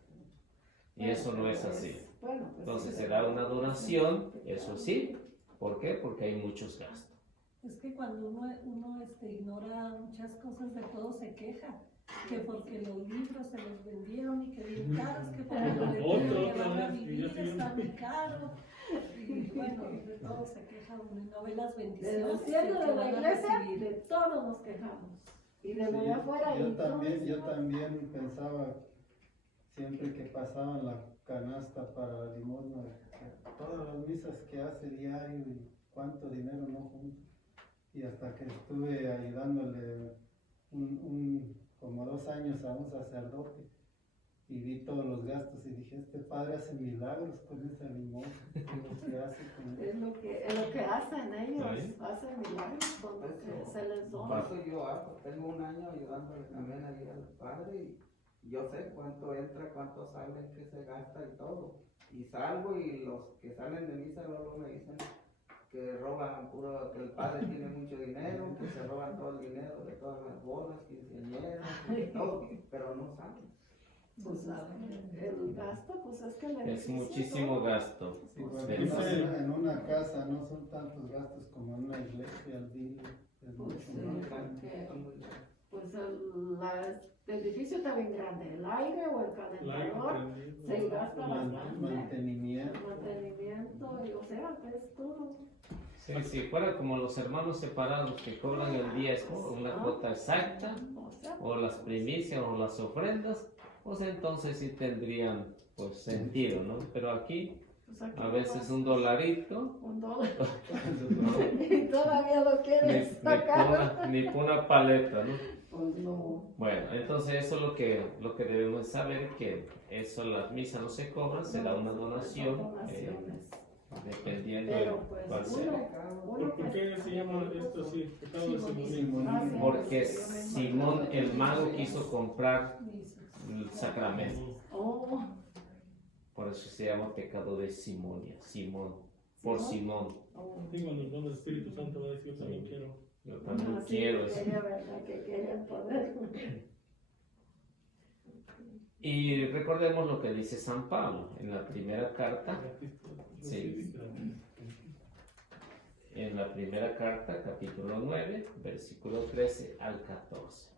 Y eso no es así. Bueno, pues Entonces sí, se da una donación, eso sí. ¿Por qué? Porque hay muchos gastos. Es que cuando uno ignora muchas cosas, de todo se queja. que porque los libros se los vendieron y que bien caros, que porque los Otra libros que van a vez, y vivir ya se está muy caro. Y bueno, de todo se queja uno, no ve las De bendiciones los que cielos de la van a iglesia, recibir. de todos nos quejamos. Y de lo de afuera. Yo y todos yo igual. también pensaba, siempre que pasaban la canasta para la limosna, todas las misas que hace diario y cuánto dinero no junta. Y hasta que estuve ayudándole como 2 años a un sacerdote y vi todos los gastos y dije, este padre hace milagros con esa limosna. Lo que hace con Es lo que hacen ellos, Sí. hacen milagros con lo que se les Por dona. eso yo hago, tengo 1 año ayudándole también ahí al padre y yo sé cuánto entra, cuánto sale, qué se gasta y todo. Y salgo y los que salen de misa luego me dicen que roban puro, que el padre tiene mucho dinero, que se roban todo el dinero de todas las bodas, quinceañeras, y todo, pero no saben. Pues el gasto, pues es que el Es beneficio, muchísimo ¿no? gasto. Sí, bueno, Dice- en una casa no son tantos gastos como en una iglesia al día. Es Pues, mucho sí, más. porque, pues el edificio está bien grande, el aire o el calentador se gasta bastante. Mantenimiento. Mantenimiento, y o sea, que es todo. Sí, si fuera como los hermanos separados que cobran el diezmo, una cuota exacta, O sea, o las primicias o las ofrendas, pues entonces sí tendrían pues sentido, ¿no? Pero aquí pues aquí a veces un dolarito, $1 ¿no? y todavía lo ni, quieres sacar. ni por una paleta, ¿no? Pues no. Bueno, entonces eso es lo que debemos saber, que eso las misas no se cobran, se da una donación, Son donaciones. dependiendo de Pero pues cuál sea. uno ¿Por qué se llama esto así? Pecado de simonismo. Simonismo. Porque Simón el mago quiso comprar el sacramento, Oh, por eso se llama pecado de Simonia, Simón, por Simón. oh. Digo, en el nombre del Espíritu Santo va a decir, yo también quiero. Yo también Así quiero que eso. quería, ¿verdad? Que querían poder. Y recordemos lo que dice San Pablo en la primera carta, Sí. en la primera carta, capítulo 9, versículo 13 al 14.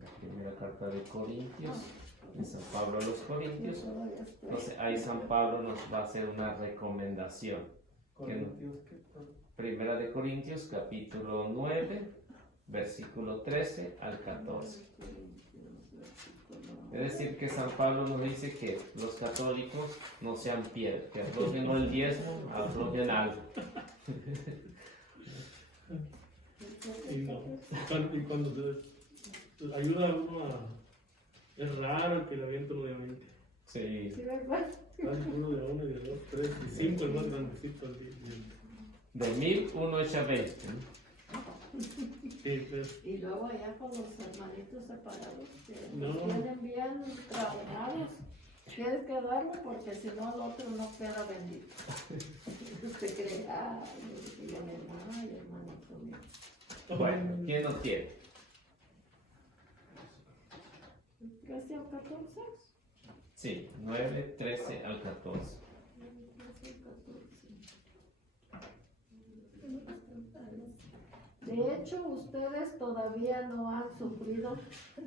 La primera carta de Corintios, de San Pablo a los Corintios. Todavía estoy. Entonces ahí San Pablo nos va a hacer una recomendación. Corintios, ¿qué? Primera de Corintios, capítulo 9, versículo 13 al 14. Es decir, que San Pablo nos dice que los católicos no sean piedra, que aflojen no el diezmo, aflojen algo. Y cuando te ayuda a uno a... Es raro que le aviente uno de 20. Sí, ¿Sí, verdad? Uno de 1 y de 2, 3 y 5 el más grandecito. de 1000 uno echa 20. Sí, pues, Y luego allá con los hermanitos separados, que No. los tienen bien traumados. Tienes que darlo porque si no el otro no queda bendito. Usted cree, ay, yo mi hermana y hermanito mío. Bueno, ¿quién no tiene? 13 o 14. Sí, 9, 13 al 14. De hecho, ustedes todavía no han sufrido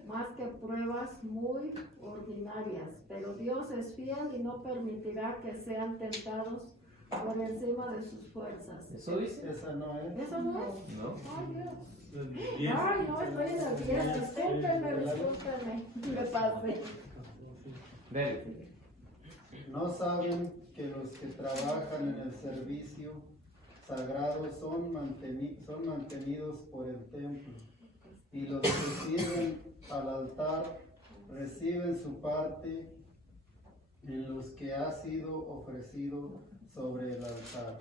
más que pruebas muy ordinarias, pero Dios es fiel y no permitirá que sean tentados por encima de sus fuerzas. ¿Eso dice? Esa no es. ¿Eso no es? ¿No? Ay, Dios. el 10. Ay, no, estoy en el 10. Discúlpenme. Me pasé. Dele. No saben que los que trabajan en el servicio sagrado son mantenidos por el templo, y los que sirven al altar reciben su parte en los que ha sido ofrecido sobre el altar.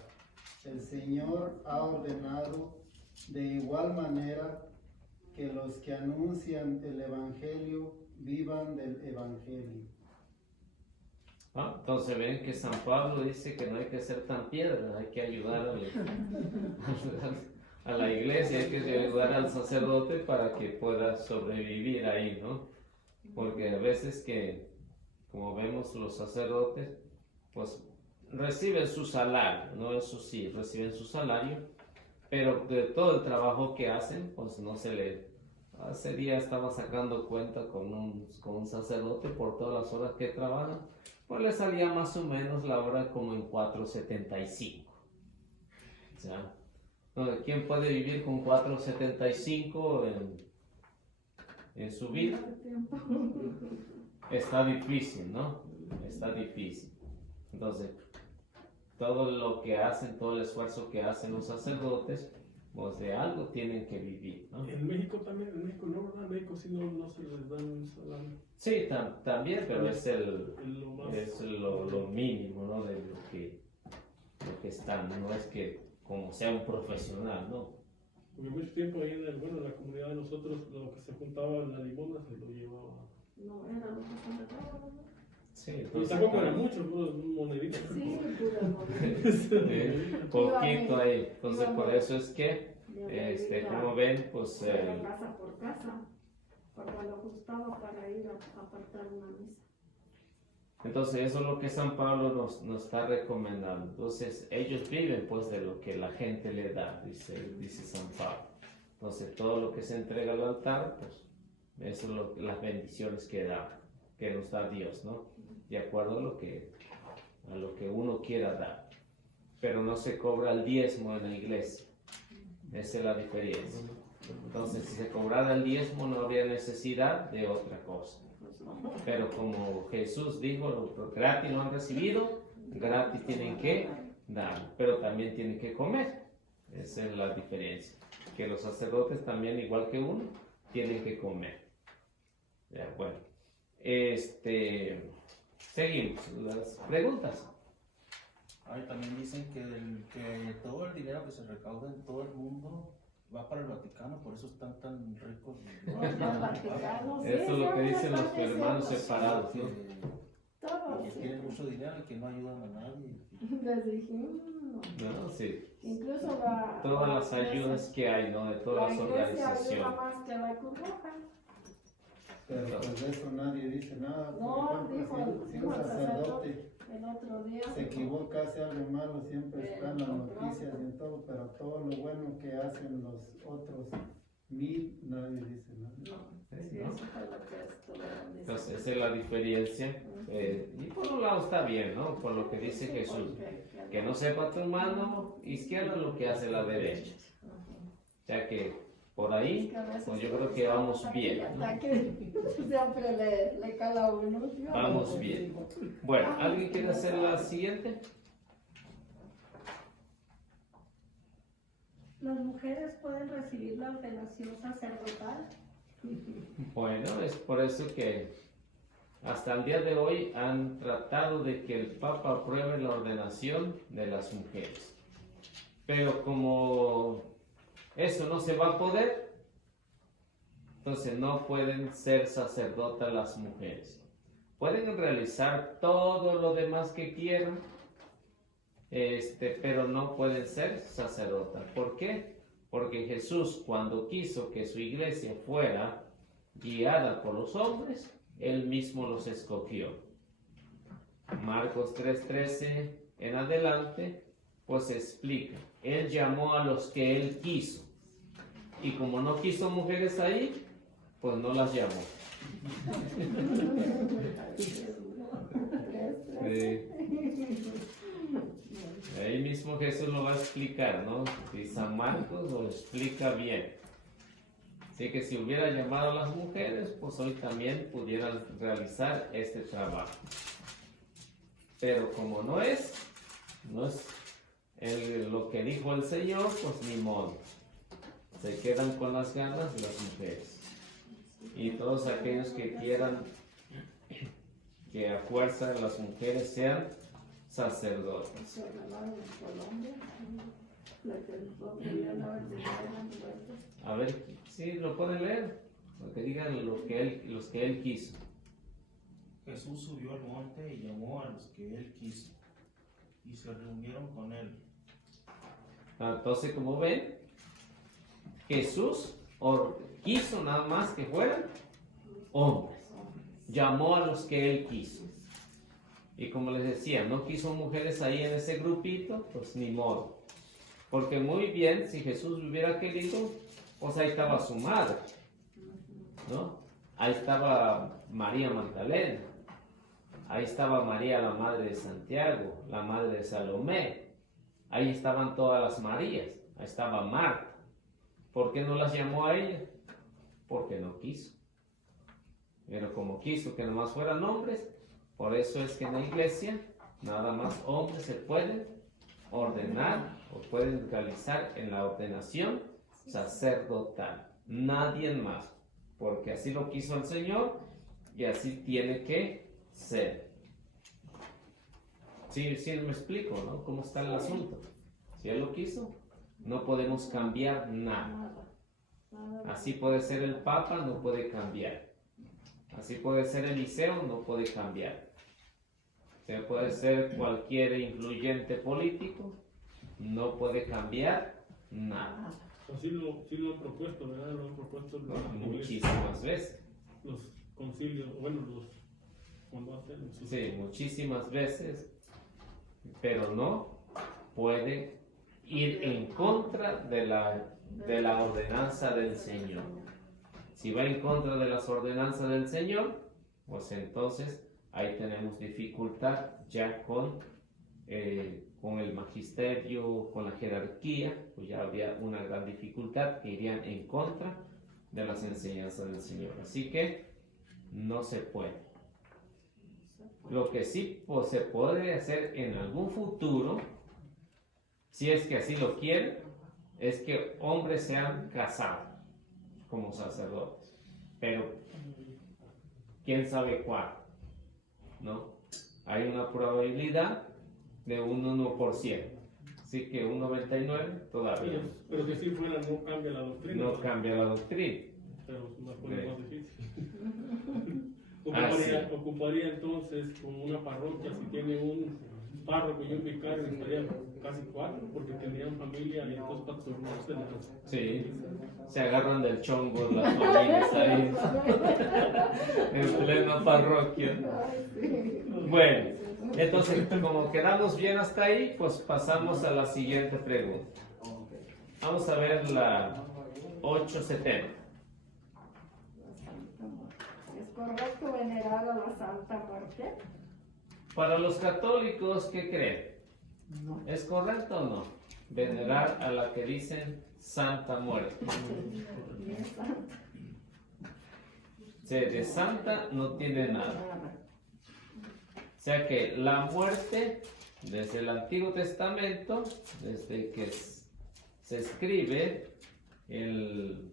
El Señor ha ordenado de igual manera que los que anuncian el Evangelio vivan del Evangelio. Ah, entonces ven que San Pablo dice que no hay que ser tan piedra, hay que ayudar a la iglesia, hay que ayudar al sacerdote para que pueda sobrevivir ahí, ¿no? Porque a veces que, como vemos, los sacerdotes, pues reciben su salario, ¿no? Eso sí, reciben su salario, pero de todo el trabajo que hacen, pues no se le Hace día estaba sacando cuenta con un sacerdote por todas las horas que trabaja, pues le salía más o menos la hora como en 4.75. O sea, ¿quién puede vivir con 4.75 en su vida? Está difícil, ¿no? Está difícil. Entonces, todo lo que hacen, todo el esfuerzo que hacen los sacerdotes, pues de algo tienen que vivir, ¿no? En México también, en México no, ¿verdad? En México sí no se les dan un salario. Sí, también, pero es Lo más- es lo mínimo, ¿no? De lo que están, no es que como sea un profesional, ¿no? Porque mucho tiempo ahí en la comunidad de nosotros, lo que se juntaba en la limona se lo llevaba. No era lo que se trataba, ¿no? Sí, Pero entonces, tampoco era mucho, puro moneditas. Sí, pura moneda. poquito ahí. Entonces, por eso es que, como ven, pues Era casa por casa, porque lo ajustaba para ir a apartar una misa. entonces eso es lo que San Pablo nos está recomendando. Entonces, ellos viven pues de lo que la gente le da, dice San Pablo. Entonces, todo lo que se entrega al altar, pues eso es las bendiciones que nos da Dios, ¿no? De acuerdo a lo que uno quiera dar. Pero no se cobra el diezmo en la iglesia. Esa es la diferencia. Entonces, si se cobrara el diezmo, no habría necesidad de otra cosa. Pero como Jesús dijo, gratis lo han recibido, gratis tienen que dar, pero también tienen que comer. Esa es la diferencia. Que los sacerdotes también, igual que uno, tienen que comer. Ya, bueno. Seguimos. Las preguntas. Ahí también dicen que todo el dinero que se recauda en todo el mundo va para el Vaticano, por eso están tan ricos. Vaticano, sí, Eso es lo que siempre dicen los están hermanos diciendo. separados, ¿no? Todos, Que sí. tienen mucho dinero y que no ayudan a nadie. Les dijimos. No, sí. Incluso Todas las ayudas que hay, ¿no? De todas las la iglesia ayuda organizaciones. más que la Cruz Roja. Pero pues de eso nadie dice nada. No, Por ejemplo, si dijo un el sacerdote El otro día. se equivoca, hace algo malo, siempre está en las noticias y en todo, pero todo lo bueno que hacen los otros 1000, nadie dice nada. No, Sí, sí, ¿no? eso fue lo que estuvieron diciendo. Entonces, esa es la diferencia. Y por un lado está bien, ¿no? Por lo que dice Jesús. Que no sepa tu mano izquierda lo que hace la derecha. O sea que por ahí, pues yo creo que vamos bien, ¿no? Siempre le cala a uno. Vamos bien. Bueno, ¿alguien quiere hacer la siguiente? ¿Las mujeres pueden recibir la ordenación sacerdotal? Bueno, es por eso que hasta el día de hoy han tratado de que el Papa apruebe la ordenación de las mujeres. Pero como eso no se va a poder, entonces no pueden ser sacerdotas las mujeres. Pueden realizar todo lo demás que quieran, pero no pueden ser sacerdotas. ¿Por qué? Porque Jesús, cuando quiso que su iglesia fuera guiada por los hombres, Él mismo los escogió. Marcos 3:13 en adelante, pues explica. Él llamó a los que Él quiso. Y como no quiso mujeres ahí, pues no las llamó. Ahí mismo Jesús lo va a explicar, ¿no? Y San Marcos lo explica bien. Así que si hubiera llamado a las mujeres, pues hoy también pudieran realizar este trabajo. Pero como no es lo que dijo el Señor, pues ni modo. Se quedan con las ganas de las mujeres. Y todos aquellos que quieran que a fuerza de las mujeres sean sacerdotes. Se regalaron en Colombia. La que el otro día andaba enseñando. A ver, sí, lo pueden leer. Lo que digan los que él quiso. Jesús subió al monte y llamó a los que él quiso, y se reunieron con él. Entonces, como ven, Jesús quiso nada más que fueran hombres. Llamó a los que él quiso. Y como les decía, no quiso mujeres ahí en ese grupito, pues ni modo. Porque muy bien, si Jesús hubiera querido, pues ahí estaba su madre. ¿no? Ahí estaba María Magdalena, ahí estaba María, la madre de Santiago, la madre de Salomé, ahí estaban todas las Marías, ahí estaba Marta. ¿Por qué no las llamó a ella? Porque no quiso. Pero como quiso que nomás fueran hombres, por eso es que en la iglesia nada más hombres se pueden ordenar o pueden realizar en la ordenación sacerdotal. Nadie más. Porque así lo quiso el Señor y así tiene que ser. Sí, me explico, ¿no? ¿Cómo está el asunto? Si Él lo quiso, no podemos cambiar nada. Así puede ser el Papa, no puede cambiar. Así puede ser Eliseo, no puede cambiar. Puede ser cualquier influyente político, no puede cambiar nada. Así lo han propuesto, ¿verdad? Lo han propuesto Muchísimas veces. los concilios, bueno, cuando hacen sus... Sí, muchísimas veces, pero no puede ir en contra de la ordenanza del Señor. Si va en contra de las ordenanzas del Señor, pues entonces ahí tenemos dificultad ya con el magisterio, con la jerarquía, pues ya habría una gran dificultad que irían en contra de las enseñanzas del Señor. Así que no se puede. Lo que sí pues, se puede hacer en algún futuro, si es que así lo quieren, es que hombres sean casados como sacerdotes. Pero, ¿quién sabe cuál? ¿No? Hay una probabilidad de un 1%. Así que un 99% todavía. Pero que si fuera no cambia la doctrina. No cambia la doctrina. Pero la pone más difícil. Ah, Ocuparía entonces como una parroquia, si tiene un párroco y un vicario, estaría casi 4, porque tendrían familia y entonces para turnos de la... Sí, se agarran del chongo las familias ahí en plena parroquia. Bueno, entonces como quedamos bien hasta ahí, pues pasamos a la siguiente pregunta. Vamos a ver la 870. ¿Es correcto venerar a la Santa Muerte? Para los católicos, ¿qué creen? ¿Es correcto o no? Venerar a la que dicen Santa Muerte. Sí, de santa no tiene nada. O sea que la muerte, desde el Antiguo Testamento, desde que se escribe el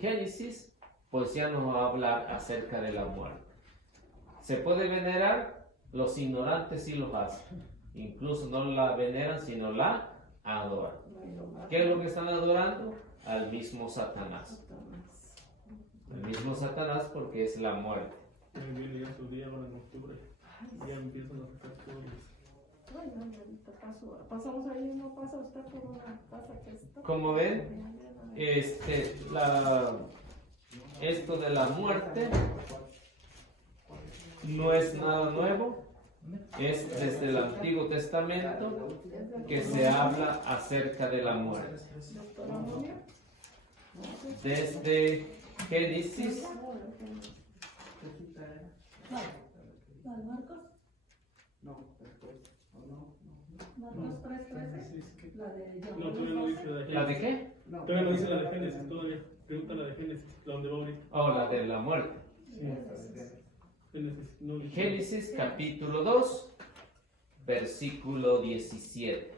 Génesis, pues ya nos va a hablar acerca de la muerte. Se puede venerar, los ignorantes sí lo hacen. Incluso no la veneran, sino la adoran. ¿Qué es lo que están adorando? Al mismo Satanás. El mismo Satanás porque es la muerte. Ahí viene ya su día ahora en octubre. Ya empiezan a sacar todos los... Ay, no, ahorita pasamos ahí, no pasa usted por una casa que está. Como ven, esto de la muerte no es nada nuevo, es desde el Antiguo Testamento que se habla acerca de la muerte. Desde Génesis, ¿Marcos? No, después. Marcos 3:13. La de No, todavía no dice la de ¿la de Génesis. qué? Todavía no dice la de Génesis, todavía. Pregunta la de Génesis, la donde va ahorita. Oh, la de la muerte. Génesis, no dice. Génesis capítulo 2, versículo 17.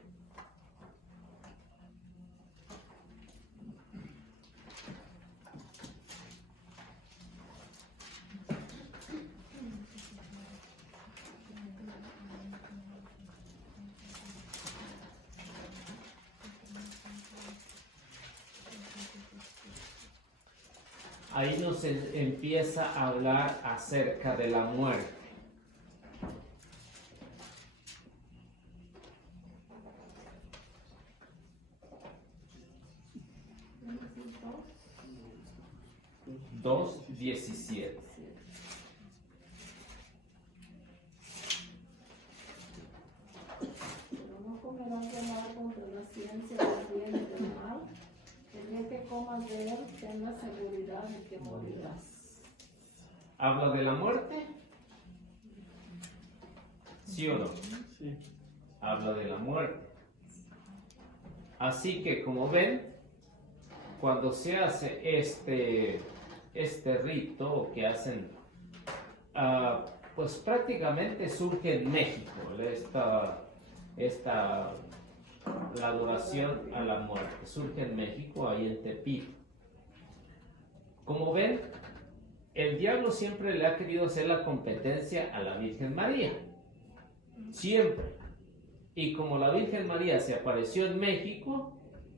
Ahí nos empieza a hablar acerca de la muerte. Dos 17. Pero no comerás de nada contra la ciencia del bien y del mal. El día que comas de él, ten la seguridad de que morirás. ¿Habla de la muerte? ¿Sí o no? Sí. Habla de la muerte. Así que como ven, cuando se hace este rito que hacen, pues prácticamente surge en México la adoración a la muerte. Surge en México, ahí en Tepito. Como ven, el diablo siempre le ha querido hacer la competencia a la Virgen María. Siempre. Y como la Virgen María se apareció en México,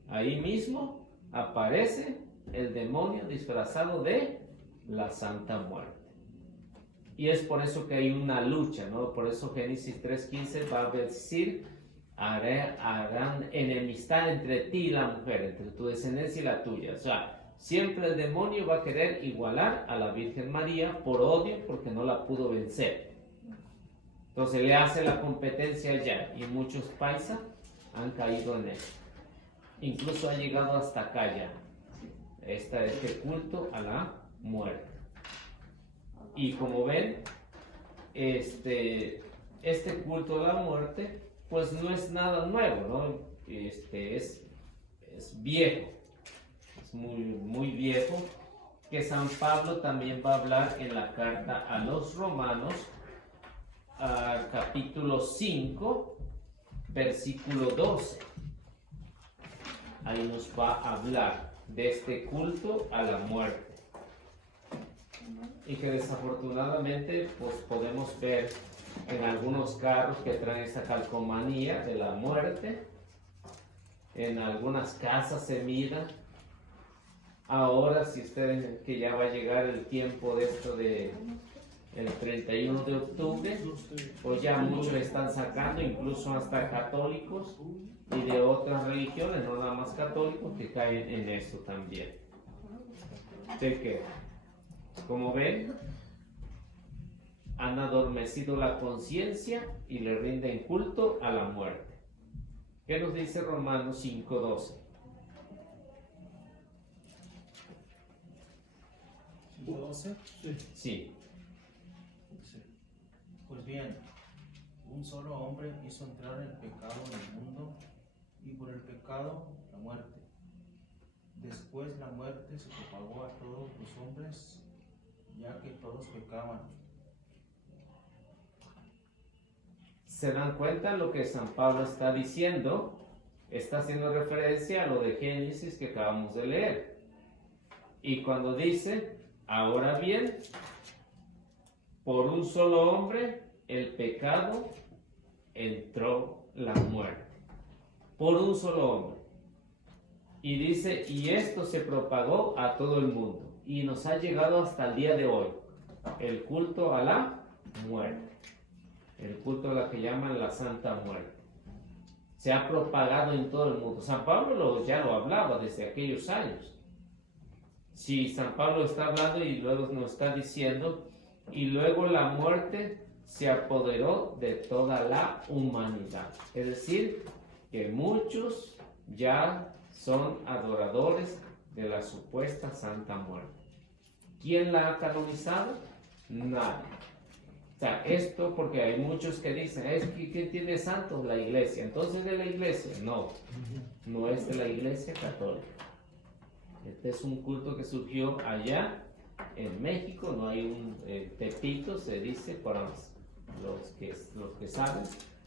ahí mismo aparece el demonio disfrazado de la Santa Muerte. Y es por eso que hay una lucha, ¿no? Por eso Génesis 3:15 va a decir: harán enemistad entre ti y la mujer, entre tu descendencia y la tuya. O sea, siempre el demonio va a querer igualar a la Virgen María por odio, porque no la pudo vencer. Entonces le hace la competencia allá, y muchos paisas han caído en él. Incluso ha llegado hasta acá ya, este culto a la muerte. Y como ven, este culto a la muerte, pues no es nada nuevo, ¿no? Es viejo, es muy viejo, que San Pablo también va a hablar en la carta a los Romanos, capítulo 5, versículo 12. Ahí nos va a hablar de este culto a la muerte. Y que desafortunadamente pues podemos ver en algunos carros que traen esa calcomanía de la muerte. En algunas casas se mira. Ahora, si ustedes, que ya va a llegar el tiempo de esto de el 31 de octubre, pues ya muchos están sacando, incluso hasta católicos y de otras religiones, no nada más católicos, que caen en eso también. Así que, como ven, han adormecido la conciencia y le rinden culto a la muerte. ¿Qué nos dice Romanos 5:12? ¿5:12? Sí. Dice: pues bien, un solo hombre hizo entrar el pecado en el mundo, y por el pecado la muerte. Después la muerte se propagó a todos los hombres, ya que todos pecaban. ¿Se dan cuenta lo que San Pablo está diciendo? Está haciendo referencia a lo de Génesis que acabamos de leer. Y cuando dice: ahora bien, por un solo hombre el pecado entró la muerte. Por un solo hombre. Y dice: y esto se propagó a todo el mundo. Y nos ha llegado hasta el día de hoy. El culto a la muerte. El culto a la que llaman la Santa Muerte. Se ha propagado en todo el mundo. San Pablo ya lo hablaba desde aquellos años. Si San Pablo está hablando y luego nos está diciendo: y luego la muerte se apoderó de toda la humanidad. Es decir, que muchos ya son adoradores de la supuesta Santa Muerte. ¿Quién la ha canonizado? Nadie. O sea, esto porque hay muchos que dicen: es que ¿quién tiene santos? La iglesia. Entonces, ¿de la iglesia? No, no es de la iglesia católica. Este es un culto que surgió allá en México. No hay un Tepito, se dice, para los que saben.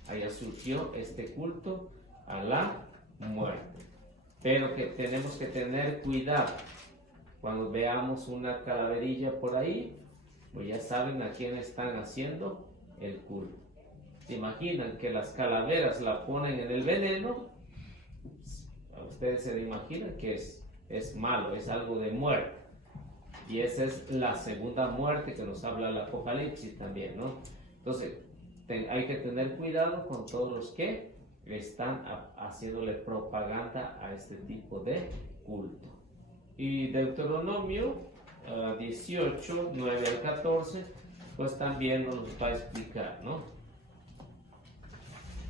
Allá surgió este culto a la muerte. Pero que tenemos que tener cuidado. Cuando veamos una calaverilla por ahí, pues ya saben a quién están haciendo el culto. ¿Se imaginan que las calaveras la ponen en el veneno? A ustedes se imaginan que es malo, es algo de muerte. Y esa es la segunda muerte que nos habla el Apocalipsis también, ¿no? Entonces, hay que tener cuidado con todos los que están haciéndole propaganda a este tipo de culto. Y Deuteronomio 18, 9 al 14, pues también nos va a explicar, ¿no?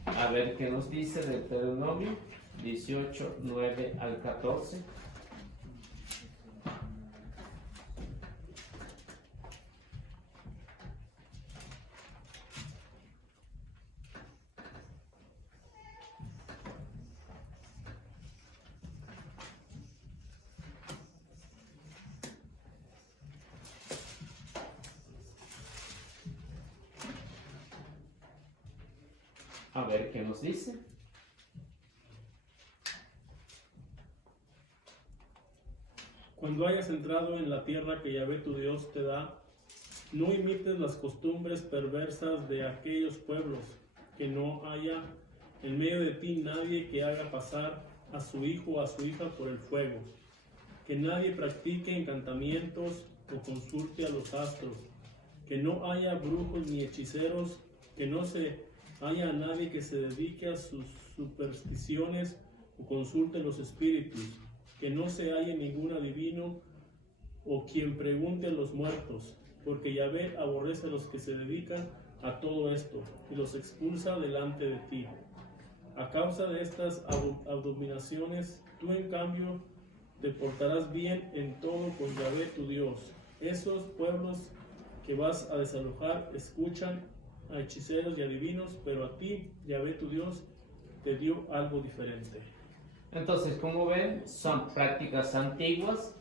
A ver qué nos dice Deuteronomio 18, 9 al 14. A ver qué nos dice. Cuando hayas entrado en la tierra que Yahvé tu Dios te da, no imites las costumbres perversas de aquellos pueblos, que no haya en medio de ti nadie que haga pasar a su hijo o a su hija por el fuego, que nadie practique encantamientos o consulte a los astros, que no haya brujos ni hechiceros, que no se haya nadie que se dedique a sus supersticiones o consulte los espíritus, que no se haya ningún adivino o quien pregunte a los muertos, porque Yahvé aborrece a los que se dedican a todo esto y los expulsa delante de ti. A causa de estas abominaciones, tú en cambio te portarás bien en todo con Yahvé tu Dios. Esos pueblos que vas a desalojar escuchan a hechiceros y adivinos, pero a ti, Yahvé tu Dios, te dio algo diferente. Entonces, como ven, son prácticas antiguas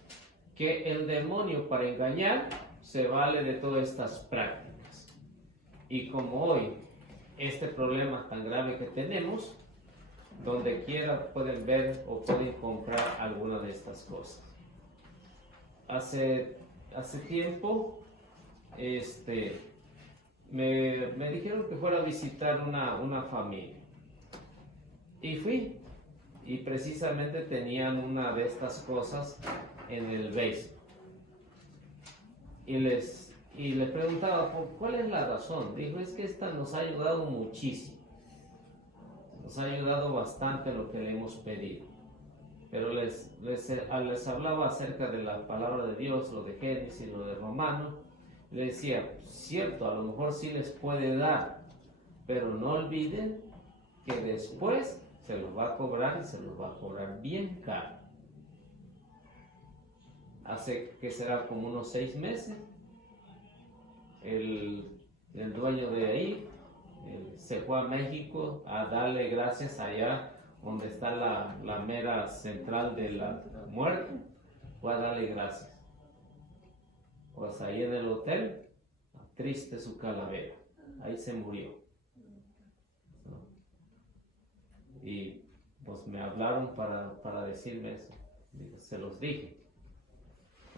que el demonio, para engañar, se vale de todas estas prácticas. Y como hoy este problema tan grave que tenemos, donde quiera pueden ver o pueden comprar alguna de estas cosas. Hace tiempo me dijeron que fuera a visitar una familia y fui, y precisamente tenían una de estas cosas en el basement y les preguntaba cuál es la razón. Dijo, es que esta nos ha ayudado muchísimo, nos ha ayudado bastante lo que le hemos pedido, pero les hablaba acerca de la palabra de Dios, lo de Génesis, lo de Romano. Le decía, cierto, a lo mejor sí les puede dar, pero no olviden que después se los va a cobrar y se los va a cobrar bien caro. Hace que será como unos 6 meses, el dueño de ahí se fue a México a darle gracias allá donde está la mera central de la muerte, fue a darle gracias. Pues ahí en el hotel, triste su calavera, ahí se murió. Y pues me hablaron para decirme eso, se los dije.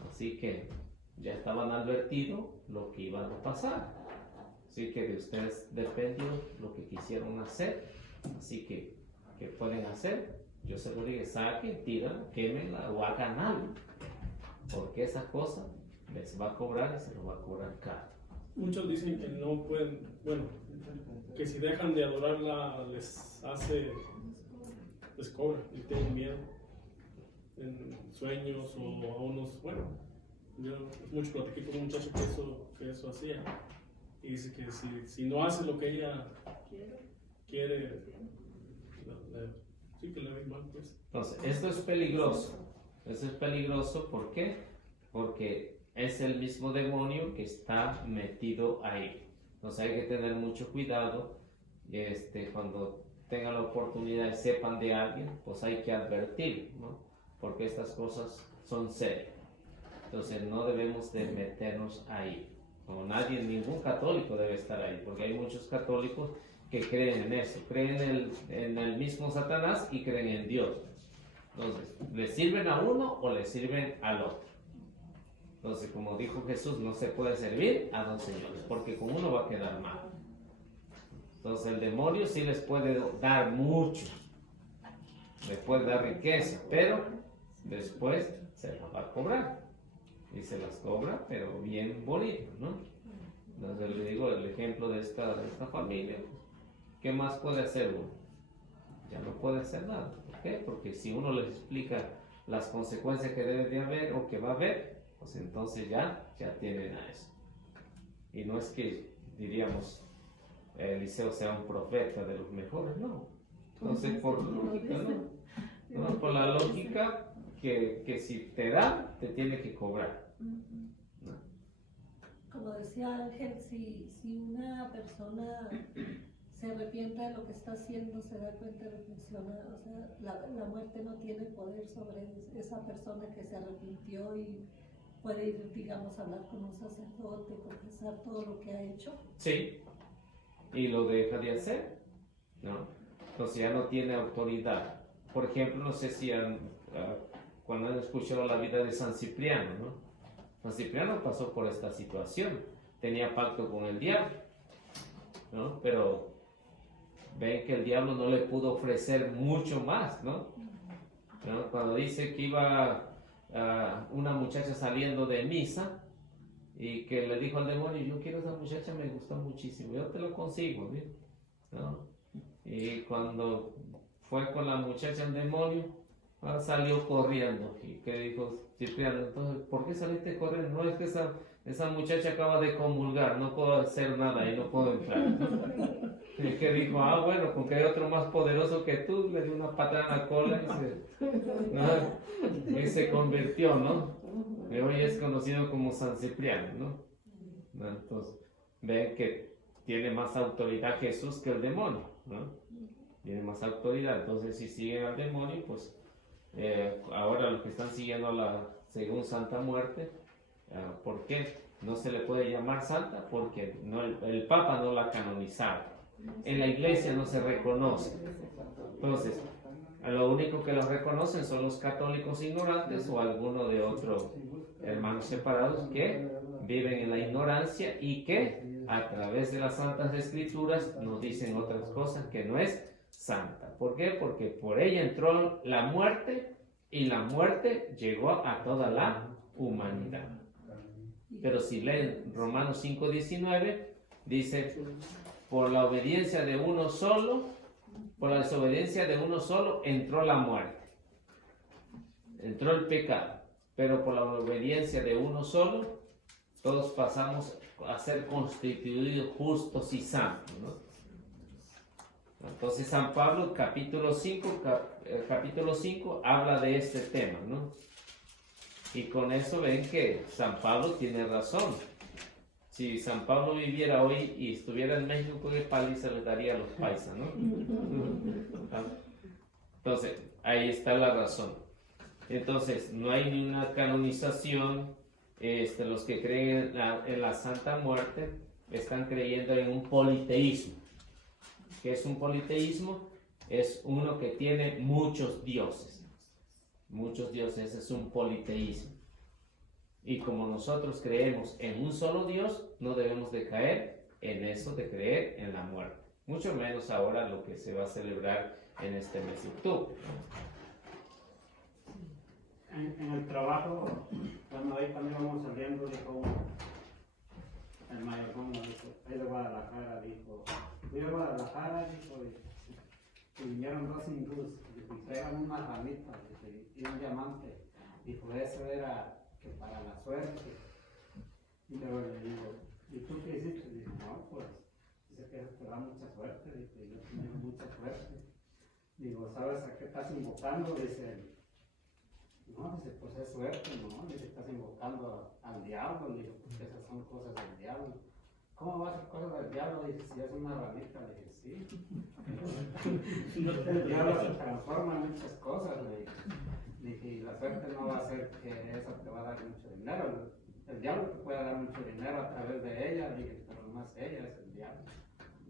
Así que ya estaban advertidos lo que iba a pasar. Así que de ustedes dependió lo que quisieron hacer. Así que, ¿qué pueden hacer? Yo se lo dije, saquen, tiran, quémenla o hagan algo. Porque esa cosa les va a cobrar y se lo va a cobrar caro. Muchos dicen que no pueden, bueno, que si dejan de adorarla les cobra y tienen miedo en sueños o a unos, bueno, yo mucho platiqué con un muchacho que eso hacía y dice que si no hace lo que ella quiere, sí que le ven mal, pues. Entonces, esto es peligroso. Eso es peligroso, ¿por qué? Porque es el mismo demonio que está metido ahí. Entonces hay que tener mucho cuidado. Cuando tengan la oportunidad y sepan de alguien, pues hay que advertir, ¿no? Porque estas cosas son serias. Entonces no debemos de meternos ahí. No, nadie, ningún católico debe estar ahí, porque hay muchos católicos que creen en eso, creen en el mismo Satanás y creen en Dios. Entonces, ¿le sirven a uno o le sirven al otro? Entonces, como dijo Jesús, no se puede servir a dos señores, porque con uno va a quedar mal. Entonces, el demonio sí les puede dar mucho, les puede dar riqueza, pero después se las va a cobrar. Y se las cobra, pero bien bonito, ¿no? Entonces, le digo el ejemplo de esta familia. ¿Qué más puede hacer uno? Ya no puede hacer nada. ¿Por qué? Porque si uno les explica las consecuencias que debe de haber o que va a haber, pues entonces ya tienen a eso. Y no es que, diríamos, Eliseo sea un profeta de los mejores, no. Entonces, por lógica, ¿no? No, por la lógica que si te da, te tiene que cobrar. ¿No? Como decía Ángel, si una persona se arrepiente de lo que está haciendo, se da cuenta, reflexiona, o sea, la muerte no tiene poder sobre esa persona que se arrepintió y puede ir, digamos, a hablar con un sacerdote, confesar todo lo que ha hecho. Sí, y lo deja de hacer. ¿no? Entonces ya no tiene autoridad. Por ejemplo, no sé si cuando han escuchado la vida de San Cipriano, ¿no? San Cipriano pasó por esta situación, tenía pacto con el diablo, ¿no? Pero ven que el diablo no le pudo ofrecer mucho más, ¿no? Cuando dice que iba una muchacha saliendo de misa y que le dijo al demonio, yo quiero a esa muchacha, me gusta muchísimo, yo te lo consigo, ¿no? Y cuando fue con la muchacha el demonio, salió corriendo. Y que dijo Cipriano, entonces, ¿por qué saliste corriendo? No, es que esa muchacha acaba de comulgar, no puedo hacer nada y no puedo entrar. Y que dijo, bueno, con que hay otro más poderoso que tú, le dio una patada en la cola y se convirtió, ¿no? Y hoy es conocido como San Cipriano, ¿no? Entonces, ven que tiene más autoridad Jesús que el demonio, ¿no? Tiene más autoridad. Entonces, si siguen al demonio, pues ahora los que están siguiendo según Santa Muerte, ¿por qué no se le puede llamar santa? Porque el Papa no la canonizaba. En la iglesia no se reconoce. Entonces, lo único que los reconocen son los católicos ignorantes o alguno de otros hermanos separados que viven en la ignorancia y que a través de las Santas Escrituras nos dicen otras cosas que no es santa. ¿Por qué? Porque por ella entró la muerte y la muerte llegó a toda la humanidad. Pero si leen Romanos 5:19, dice, por la obediencia de uno solo, por la desobediencia de uno solo entró la muerte, entró el pecado, pero por la obediencia de uno solo todos pasamos a ser constituidos justos y santos, ¿no? Entonces San Pablo, capítulo 5, habla de este tema, ¿no? Y con eso ven que San Pablo tiene razón. Si San Pablo viviera hoy y estuviera en México, ¿qué paliza le daría a los paisas, no? Entonces, ahí está la razón. Entonces, no hay ni una canonización. Los que creen en la Santa Muerte están creyendo en un politeísmo. ¿Qué es un politeísmo? Es uno que tiene muchos dioses. Muchos dioses, es un politeísmo. Y como nosotros creemos en un solo Dios, no debemos de caer en eso de creer en la muerte. Mucho menos ahora lo que se va a celebrar en este mes de octubre. En el trabajo, cuando ahí también vamos saliendo, dijo el mayordomo, dijo, es de Guadalajara, dijo, fui a Guadalajara, dijo, y vinieron dos hindús, y traían una ramita, y un diamante, dijo, eso era que para la suerte. Y luego le digo, ¿y tú qué hiciste? Dijo, no, pues, dice que te da mucha suerte, dice, yo tengo mucha suerte. Digo, ¿sabes a qué estás invocando? Dice, no, dice, pues es suerte, no, dice, estás invocando al diablo, digo, porque esas son cosas del diablo. ¿Cómo va a ser cosas del diablo? Dice, si es una ramita, le dije, sí. El diablo se transforma en muchas cosas, le dije. Dije, y la suerte no va a ser que eso te va a dar mucho dinero. El diablo te puede dar mucho dinero a través de ella, dije, pero más ella es el diablo.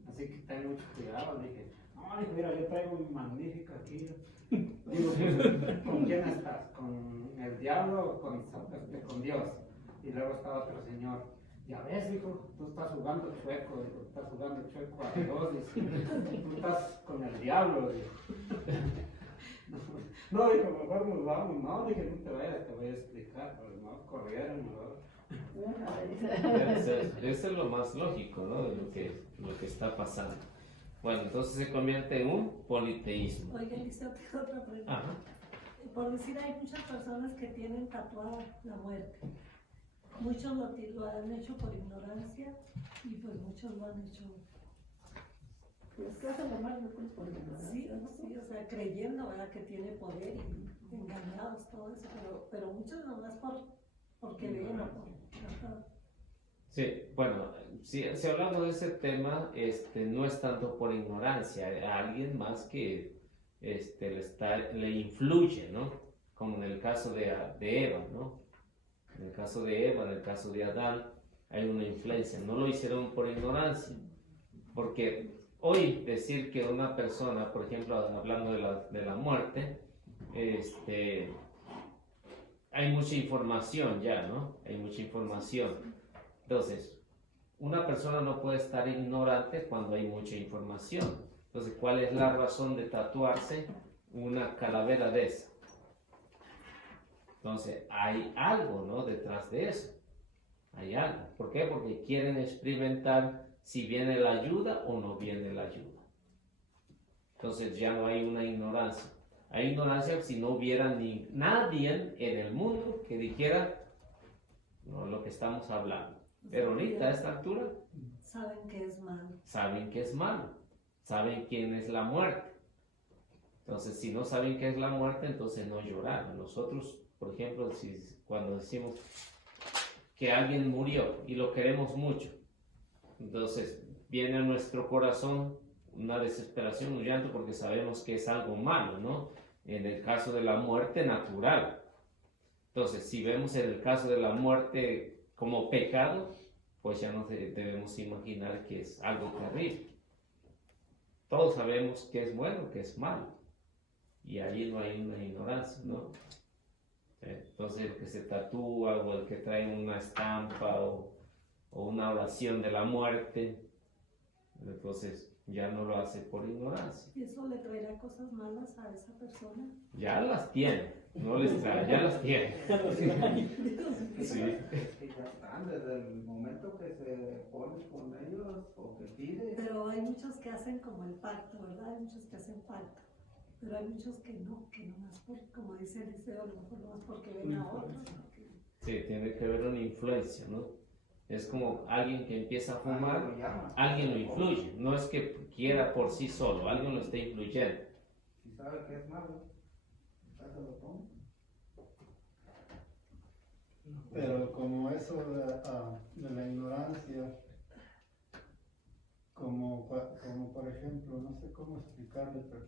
Así que ten mucho cuidado, dije, no, dije, mira, yo traigo mi magnífica aquí. Digo, ¿con quién estás? ¿Con el diablo o con Dios? Y luego estaba otro señor. Ya ves, dijo, tú estás jugando chueco, dijo, estás jugando chueco a Dios, dice, tú estás con el diablo, dijo. No, dijo, mejor nos vamos, no, dije, no te vayas, te voy a explicar, pero no, corrieron, mejor. Eso es lo más lógico, ¿no? De lo que está pasando. Bueno, entonces se convierte en un politeísmo. Oiga, Eliseo, tengo otra pregunta. Ajá. Por decir, hay muchas personas que tienen tatuada la muerte. Muchos lo han hecho por ignorancia y pues muchos lo han hecho. Pues que hacen la muerte por ignorancia. Sí, sí, o sea, creyendo, ¿verdad? Que tiene poder y engañados, todo eso, pero muchos nomás porque leen o por. Sí, bueno, si hablamos de ese tema, no es tanto por ignorancia, a alguien más que le influye, ¿no? Como en el caso de Eva, ¿no? En el caso de Eva, en el caso de Adán, hay una influencia. No lo hicieron por ignorancia, porque hoy decir que una persona, por ejemplo, hablando de la muerte, hay mucha información ya, ¿no? Hay mucha información. Entonces, una persona no puede estar ignorante cuando hay mucha información. Entonces, ¿cuál es la razón de tatuarse una calavera de esa? Entonces, hay algo, ¿no? Detrás de eso. Hay algo. ¿Por qué? Porque quieren experimentar si viene la ayuda o no viene la ayuda. Entonces, ya no hay una ignorancia. Hay ignorancia si no hubiera ni nadie en el mundo que dijera, no, lo que estamos hablando. Pero ahorita, a esta altura, Saben que es malo. saben que es malo. Saben quién es la muerte. Entonces, si no saben qué es la muerte, entonces no llorar. Nosotros, por ejemplo, cuando decimos que alguien murió y lo queremos mucho, entonces viene a nuestro corazón una desesperación, un llanto, porque sabemos que es algo malo, ¿no? En el caso de la muerte natural. Entonces, si vemos en el caso de la muerte como pecado, pues ya nos debemos imaginar que es algo terrible. Todos sabemos que es bueno, que es malo. Y ahí no hay una ignorancia, ¿no? Entonces, el que se tatúa o el que trae una estampa o una oración de la muerte, entonces ya no lo hace por ignorancia. ¿Y eso le traerá cosas malas a esa persona? Ya las tiene, no les trae, ya las tiene. Sí. Es que ya están desde el momento que se pone con ellos o que pide. Pero hay muchos que hacen como el pacto, ¿verdad? Hay muchos que hacen pacto. Pero hay muchos que nomás, como dice Eliseo, a lo mejor nomás porque ven a otros. Sí, tiene que haber una influencia, ¿no? Es como alguien que empieza a fumar, alguien lo influye, no es que quiera por sí solo, alguien lo está influyendo. Si sabe que es malo, ya se lo toma. Pero como eso de la ignorancia, como por ejemplo, no sé cómo explicarle, pero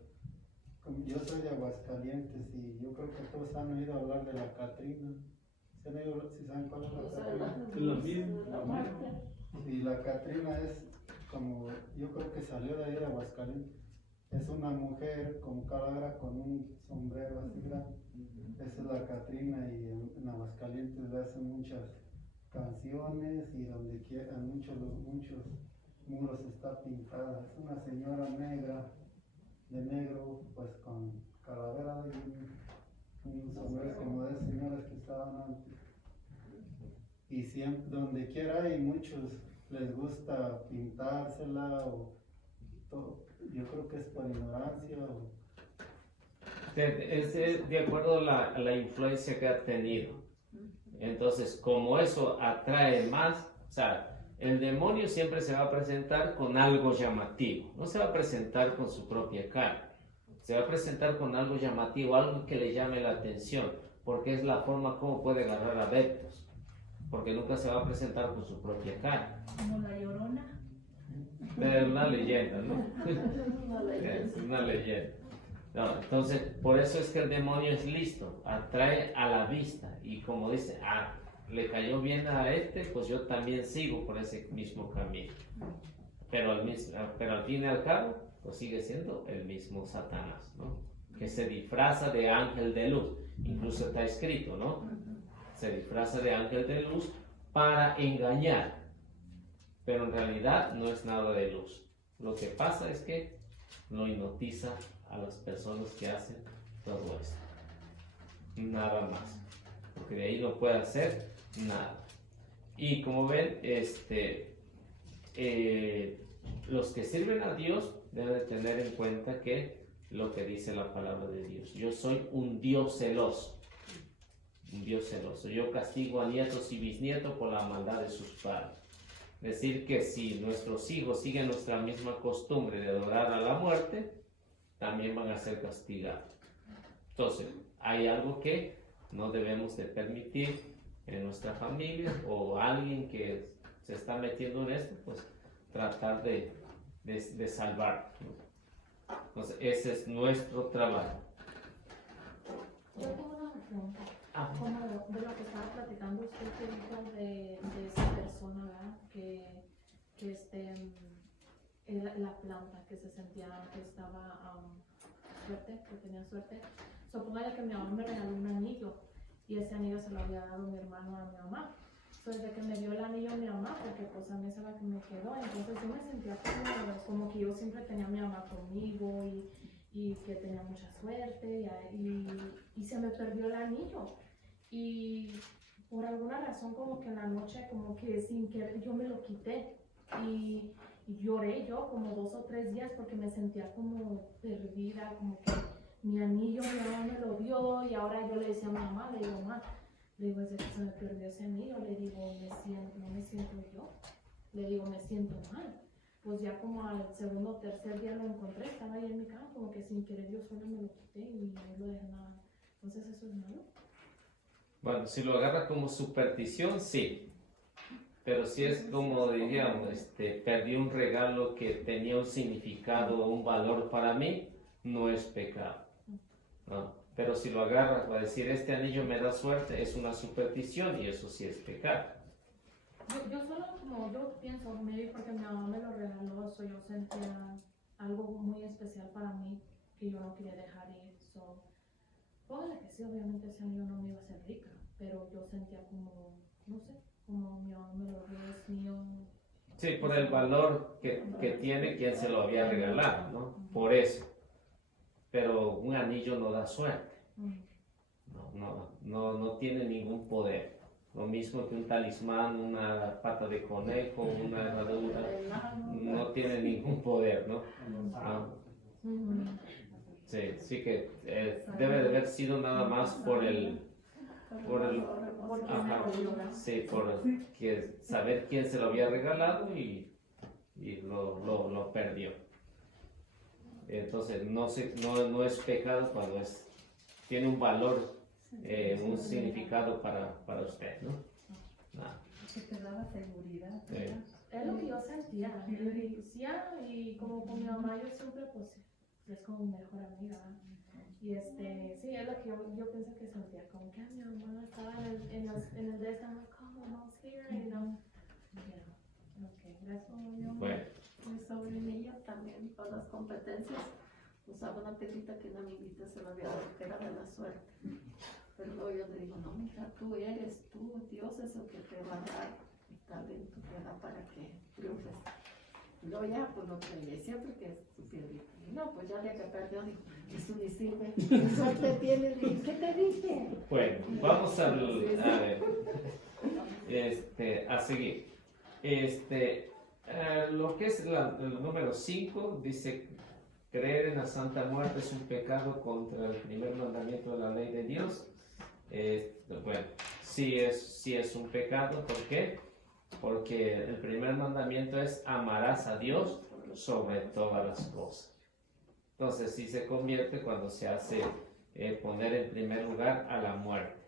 yo soy de Aguascalientes y yo creo que todos han oído hablar de la Catrina. ¿Sí saben cuál es la Catrina? Es la misma. Y la Catrina es como, yo creo que salió de ahí de Aguascalientes. Es una mujer con calavera con un sombrero así grande. Esa es la Catrina y en Aguascalientes le hacen muchas canciones y donde quiera, muchos muros está pintada. Es una señora negra, de negro, pues con calavera y un sombrero como de señoras que estaban antes. Y siempre, donde quiera hay muchos, les gusta pintársela o todo. Yo creo que es por ignorancia o... Es de acuerdo a la influencia que ha tenido. Entonces, como eso atrae más, o sea, el demonio siempre se va a presentar con algo llamativo, no se va a presentar con su propia cara, se va a presentar con algo llamativo, algo que le llame la atención, porque es la forma como puede agarrar adeptos, porque nunca se va a presentar con su propia cara. Como la Llorona. Es una leyenda, ¿no? Es una leyenda. No, entonces, por eso es que el demonio es listo, atrae a la vista y como dice, le cayó bien a este, pues yo también sigo por ese mismo camino. Pero al fin y al cabo, pues sigue siendo el mismo Satanás, ¿no? Que se disfraza de ángel de luz, incluso está escrito, ¿no? Se disfraza de ángel de luz para engañar, pero en realidad no es nada de luz. Lo que pasa es que lo hipnotiza a las personas que hacen todo esto. Nada más. Porque de ahí no puede hacer nada. Y como ven, los que sirven a Dios deben de tener en cuenta que lo que dice la palabra de Dios. Yo soy un Dios celoso. Un Dios celoso. Yo castigo a nietos y bisnietos por la maldad de sus padres. Es decir, que si nuestros hijos siguen nuestra misma costumbre de adorar a la muerte, también van a ser castigados. Entonces, hay algo que no debemos de permitir en nuestra familia o alguien que se está metiendo en esto, pues tratar de salvar. Entonces, ese es nuestro trabajo. Yo tengo una pregunta. Como de lo que estaba platicando usted que dijo de esa persona, ¿verdad? Que la planta, que se sentía que estaba suerte, que tenía suerte. Póngale que mi mamá me regaló un anillo y ese anillo se lo había dado mi hermano a mi mamá. Desde que me dio el anillo mi mamá, porque pues a mí esa es la que me quedó, entonces yo me sentía como que yo siempre tenía a mi mamá conmigo y que tenía mucha suerte y se me perdió el anillo. Y por alguna razón como que en la noche como que sin querer yo me lo quité y lloré yo como 2 o 3 días porque me sentía como perdida, como que mi anillo mi mamá me lo dio y ahora yo le decía a mi mamá, le digo, mamá, le digo, desde que se me perdió ese anillo, le digo, no me siento yo, le digo, me siento mal. Pues ya como al segundo o tercer día lo encontré, estaba ahí en mi cama, como que sin querer yo sola me lo quité y no lo dejé nada. Entonces eso es malo. Bueno, si lo agarra como superstición, sí. Pero si es como, diríamos, perdí un regalo que tenía un significado o un valor para mí, no es pecado, ¿no? Pero si lo agarras para decir, este anillo me da suerte, es una superstición y eso sí es pecado. Yo solo como yo pienso, maybe porque mi mamá me lo regaló, yo sentía algo muy especial para mí que yo no quería dejar ir. Póngale que sí, obviamente ese anillo no me iba a hacer rica, pero yo sentía como, no sé, como mi mamá me lo dio, es mío. Sí, por el valor que tiene quien se lo había regalado, ¿no? Por eso. Pero un anillo no da suerte. No tiene ningún poder. Lo mismo que un talismán, una pata de conejo, una herradura, no tiene ningún poder, ¿no? Sí que debe de haber sido nada más por saber quién se lo había regalado y lo perdió. Entonces no es pecado cuando tiene un valor, un significado para usted, ¿no? Que te daba seguridad. Es lo que yo sentía. Y como con mi mamá yo siempre pues es como mi mejor amiga. Y sí, es lo que yo pienso que sentía, como que mi mamá estaba en el de esta, como mom's here, you know. Okay, gracias. Bueno. Mi sobrinillo también para las competencias usaba una pelita que una amiguita se lo había dado, que era de la suerte. Pero luego yo le digo, no, mija, Dios es el que te va a dar el talento, ¿verdad? Para que triunfes. Y luego ya, pues lo que le decía, porque es tu piedrita. No, pues ya de que perdió, dijo, eso ni sirve. ¿Qué suerte tiene? Digo, ¿qué te dije? Bueno, vamos a seguir. Lo que es el número 5 dice, creer en la Santa Muerte es un pecado contra el primer mandamiento de la ley de Dios. Bueno, sí es un pecado. ¿Por qué? Porque el primer mandamiento es amarás a Dios sobre todas las cosas. Entonces sí se convierte cuando se hace poner en primer lugar a la muerte.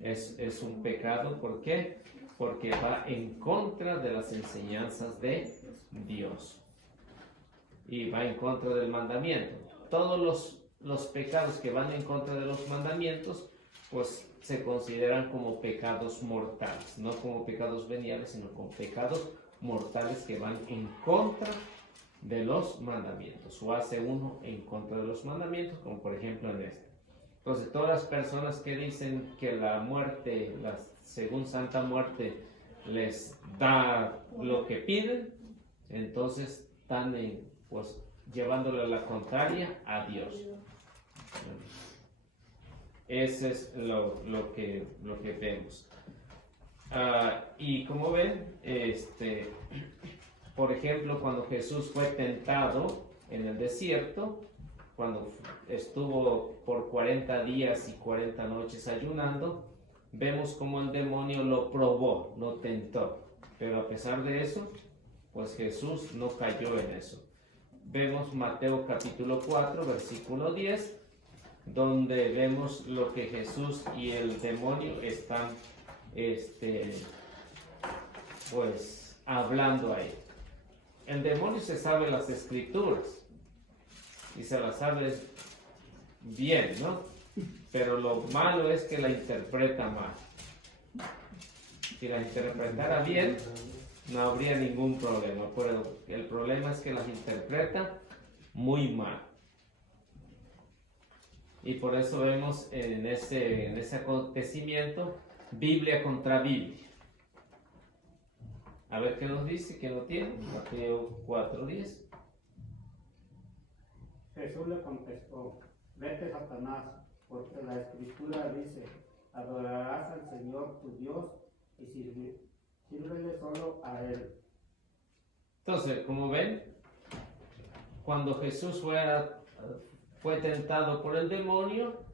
Es un pecado. ¿Por qué? Porque va en contra de las enseñanzas de Dios y va en contra del mandamiento. Todos los pecados que van en contra de los mandamientos pues se consideran como pecados mortales, no como pecados veniales, sino como pecados mortales que van en contra de los mandamientos, o hace uno en contra de los mandamientos, como por ejemplo en este. Entonces todas las personas que dicen que la muerte, según Santa Muerte, les da lo que piden, entonces están pues llevándole la contraria a Dios. Ese es lo que vemos. Y como ven, por ejemplo, cuando Jesús fue tentado en el desierto, cuando estuvo por 40 días y 40 noches ayunando, vemos como el demonio lo probó, lo tentó. Pero a pesar de eso, pues Jesús no cayó en eso. Vemos Mateo capítulo 4, versículo 10, donde vemos lo que Jesús y el demonio están pues hablando ahí. El demonio se sabe las escrituras y se las sabe bien, ¿no? Pero lo malo es que la interpreta mal. Si la interpretara bien, no habría ningún problema, pero el problema es que las interpreta muy mal. Y por eso vemos en ese acontecimiento Biblia contra Biblia. A ver qué nos dice, qué no tiene. Mateo 4:10. Jesús le contestó, vete Satanás, porque la Escritura dice, adorarás al Señor tu Dios y sírvele solo a Él. Entonces, como ven, cuando Jesús fue tentado por el demonio,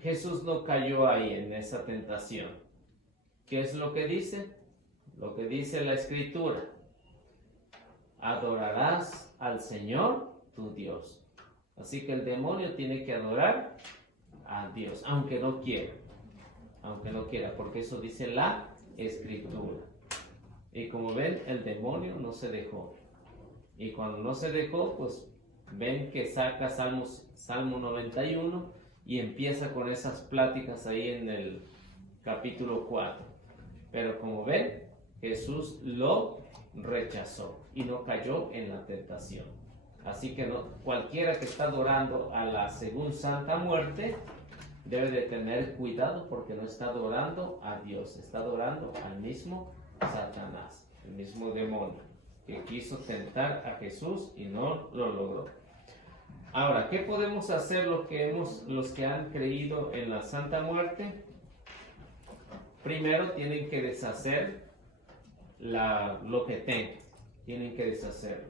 Jesús no cayó ahí en esa tentación. ¿Qué es lo que dice? Lo que dice la Escritura. Adorarás al Señor tu Dios. Así que el demonio tiene que adorar a Dios, aunque no quiera. Aunque no quiera, porque eso dice la Escritura. Y como ven, el demonio no se dejó. Y cuando no se dejó, pues ven que saca Salmo 91 y empieza con esas pláticas ahí en el capítulo 4. Pero como ven, Jesús lo rechazó y no cayó en la tentación. Así que cualquiera que está adorando a la según Santa Muerte debe de tener cuidado, porque no está adorando a Dios, está adorando al mismo Satanás, el mismo demonio que quiso tentar a Jesús y no lo logró. Ahora, ¿qué podemos hacer los que han creído en la Santa Muerte? Primero tienen que deshacer lo que tengan, tienen que deshacerlo.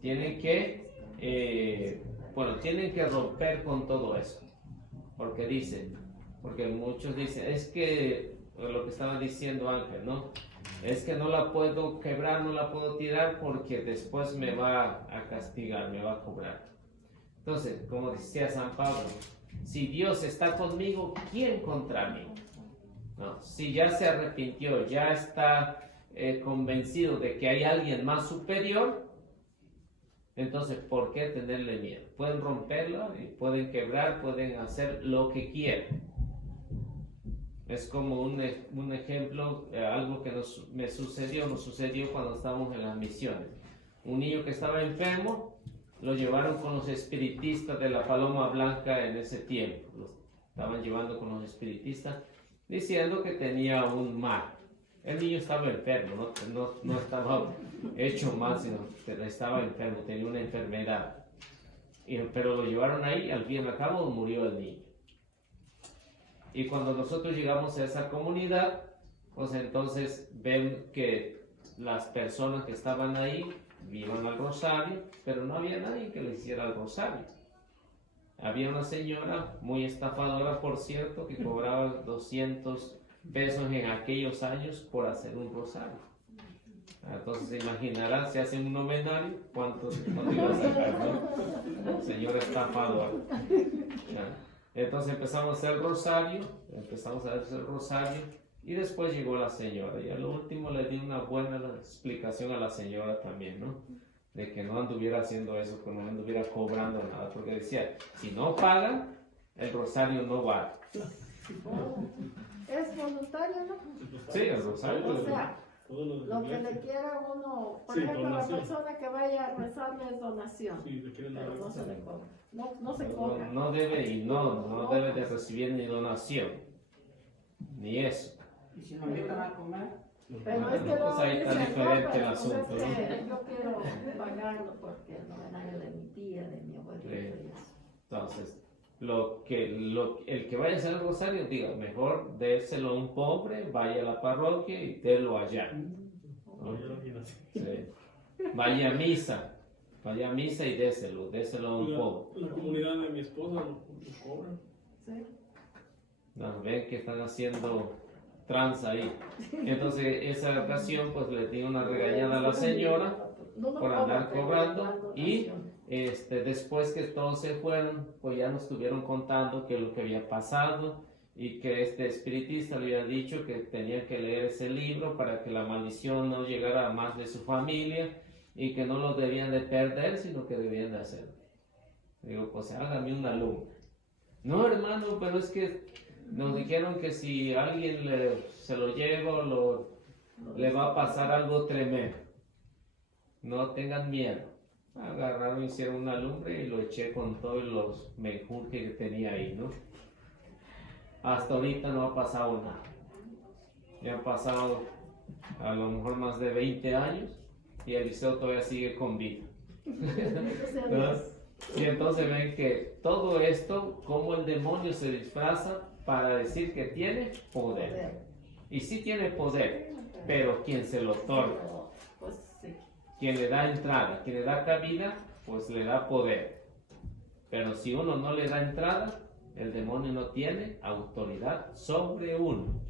Tienen que romper con todo eso. Porque muchos dicen, es que lo que estaba diciendo Ángel, ¿no? Es que no la puedo quebrar, no la puedo tirar porque después me va a castigar, me va a cobrar. Entonces, como decía San Pablo, si Dios está conmigo, ¿quién contra mí? No, si ya se arrepintió, ya está convencido de que hay alguien más superior, entonces, ¿por qué tenerle miedo? Pueden romperlo, pueden quebrar, pueden hacer lo que quieran. Es como un ejemplo, algo que nos sucedió cuando estábamos en las misiones. Un niño que estaba enfermo, lo llevaron con los espiritistas de la Paloma Blanca en ese tiempo. Lo estaban llevando con los espiritistas, diciendo que tenía un mal. El niño estaba enfermo, no estaba hecho mal, sino que estaba enfermo, tenía una enfermedad. Pero lo llevaron ahí, al fin y al cabo murió el niño. Y cuando nosotros llegamos a esa comunidad, pues entonces ven que las personas que estaban ahí iban al rosario, pero no había nadie que le hiciera el rosario. Había una señora muy estafadora, por cierto, que cobraba 200 pesos en aquellos años por hacer un rosario. Entonces se imaginarán, si hacen un novenario, cuánto iba a sacar, ¿no? Señora estafadora. Entonces empezamos a hacer el rosario, y después llegó la señora, y a lo último le di una buena explicación a la señora también, ¿no? De que no anduviera haciendo eso, que no anduviera cobrando nada, porque decía, si no pagan, el rosario no vale. Es voluntario, ¿no? Sí, el rosario. O sea, lo que le quiera uno, por ejemplo, donación. La persona que vaya a rezarle es donación, pero no se le cobra. No se cobra. No debe y no debe de recibir ni donación, ni eso. ¿Y si nos invitan a comer? Pero es que pues ahí está diferente el asunto, pues ¿no? Yo quiero pagarlo porque el novenario de mi tía, de mi abuelita y eso. Entonces, el que vaya a hacer el rosario, diga, mejor déselo a un pobre, vaya a la parroquia y délo allá. ¿No? Sí. Vaya a misa y déselo a un pobre. La comunidad de mi esposa lo cobra. Sí. No, ven que están haciendo trans ahí. Entonces, esa ocasión, pues le di una regañada a la señora por andar cobrando, y después que todos se fueron, pues ya nos estuvieron contando que lo que había pasado, y que este espiritista le había dicho que tenían que leer ese libro para que la maldición no llegara a más de su familia, y que no lo debían de perder, sino que debían de hacerlo. Digo, pues hágame una lumbre. No, hermano, pero es que nos dijeron que si alguien se lo lleva o le va a pasar algo tremendo. No tengan miedo. Agarraron, hicieron una lumbre y lo eché con todos los menjurjes que tenía ahí, ¿no? Hasta ahorita no ha pasado nada. Ya han pasado a lo mejor más de 20 años y Eliseo todavía sigue con vida. ¿No? Y entonces ven que todo esto, como el demonio se disfraza para decir que tiene poder. Y sí tiene poder, pero quien se lo otorga, Pues sí. quien le da entrada, quien le da cabida, pues le da poder. Pero si uno no le da entrada, el demonio no tiene autoridad sobre uno.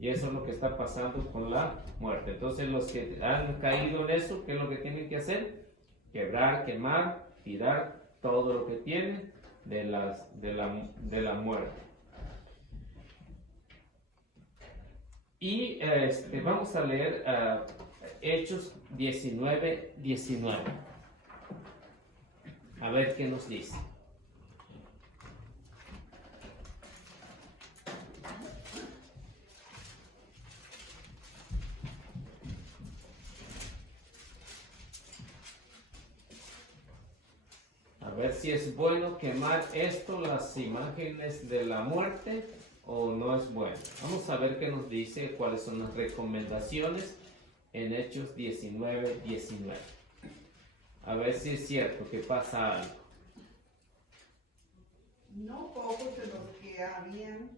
Y eso es lo que está pasando con la muerte. Entonces los que han caído en eso, ¿qué es lo que tienen que hacer? Quebrar, quemar, tirar todo lo que tienen de la muerte. Y vamos a leer Hechos 19:19. A ver qué nos dice. A ver si es bueno quemar esto, las imágenes de la muerte, o no es bueno. Vamos a ver qué nos dice, cuáles son las recomendaciones en Hechos 19:19. A ver si es cierto que pasa algo. No pocos de los que habían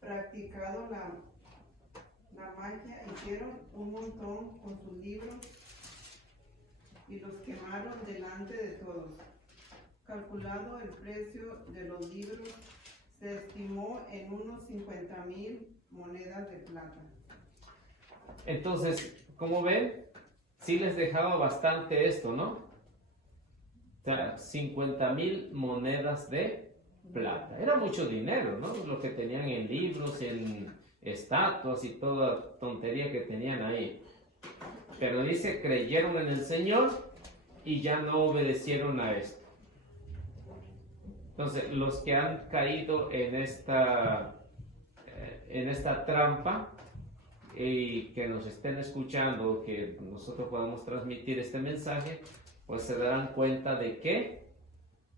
practicado la magia hicieron un montón con sus libros y los quemaron delante de todos. Calculado el precio de los libros, se estimó en unos 50,000 monedas de plata. Entonces, como ven, sí les dejaba bastante esto, ¿no? O sea, 50,000 monedas de plata. Era mucho dinero, ¿no? Lo que tenían en libros, en estatuas y toda tontería que tenían ahí. Pero dice, creyeron en el Señor y ya no obedecieron a esto. Entonces, los que han caído en esta trampa y que nos estén escuchando, que nosotros podamos transmitir este mensaje, pues se darán cuenta de que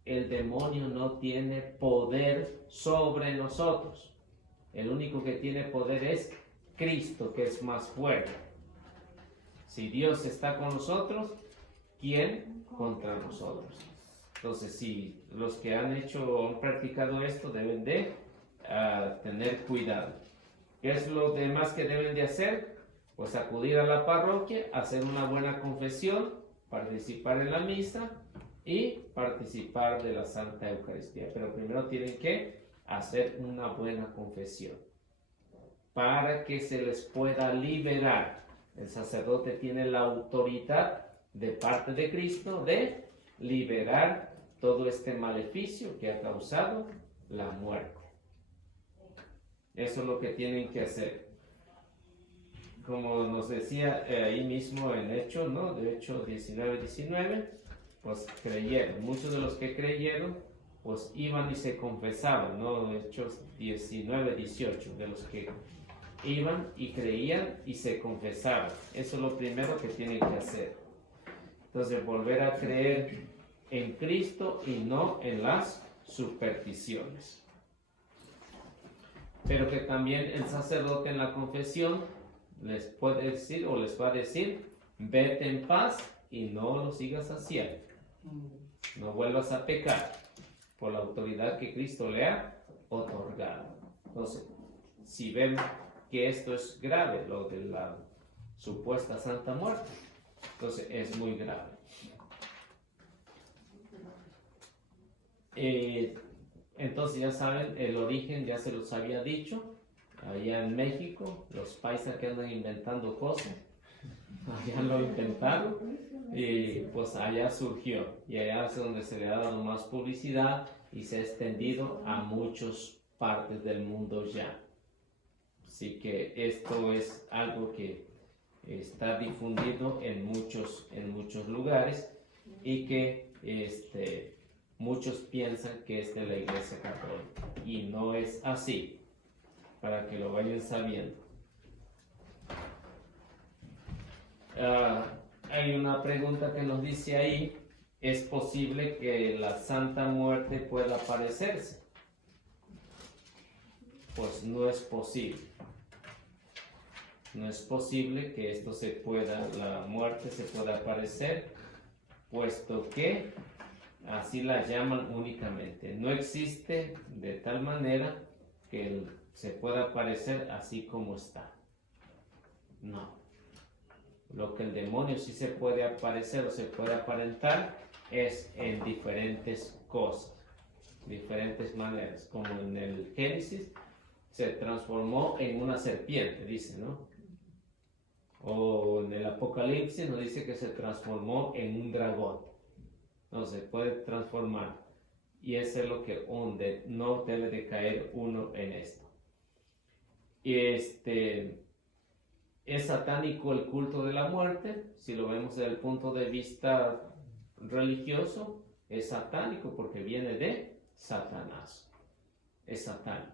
el demonio no tiene poder sobre nosotros. El único que tiene poder es Cristo, que es más fuerte. Si Dios está con nosotros, ¿quién contra nosotros? Entonces, si los que han practicado esto deben de tener cuidado. ¿Qué es lo demás que deben de hacer? Pues acudir a la parroquia, hacer una buena confesión, participar en la misa y participar de la Santa Eucaristía. Pero primero tienen que hacer una buena confesión para que se les pueda liberar. El sacerdote tiene la autoridad de parte de Cristo de liberar todo este maleficio que ha causado la muerte. Eso es lo que tienen que hacer. Como nos decía ahí mismo en Hechos, ¿no? De Hechos 19:19, pues creyeron. Muchos de los que creyeron, pues iban y se confesaban, ¿no? Hechos 19:18, de los que iban y creían y se confesaban. Eso es lo primero que tienen que hacer. Entonces, volver a creer en Cristo y no en las supersticiones. Pero que también el sacerdote en la confesión les puede decir o les va a decir, vete en paz y no lo sigas haciendo. No vuelvas a pecar por la autoridad que Cristo le ha otorgado. Entonces, si ven que esto es grave, lo de la supuesta Santa Muerte, entonces es muy grave. Entonces ya saben, el origen ya se los había dicho, allá en México, los paisas que andan inventando cosas, allá lo inventaron y pues allá surgió y allá es donde se le ha dado más publicidad y se ha extendido a muchas partes del mundo ya. Así que esto es algo que está difundido en muchos lugares y que muchos piensan que es de la Iglesia Católica y no es así, para que lo vayan sabiendo. Hay una pregunta que nos dice ahí, ¿es posible que la Santa Muerte pueda aparecerse? Pues no es posible. No es posible que la muerte se pueda aparecer, puesto que así la llaman únicamente. No existe de tal manera que se pueda aparecer así como está. No. Lo que el demonio sí se puede aparecer o se puede aparentar es en diferentes cosas, diferentes maneras, como en el Génesis se transformó en una serpiente, dice, ¿no? O en el Apocalipsis nos dice que se transformó en un dragón. No se puede transformar. Y eso es lo que no debe de caer uno en esto. Es satánico el culto de la muerte. Si lo vemos desde el punto de vista religioso, es satánico porque viene de Satanás. Es satánico.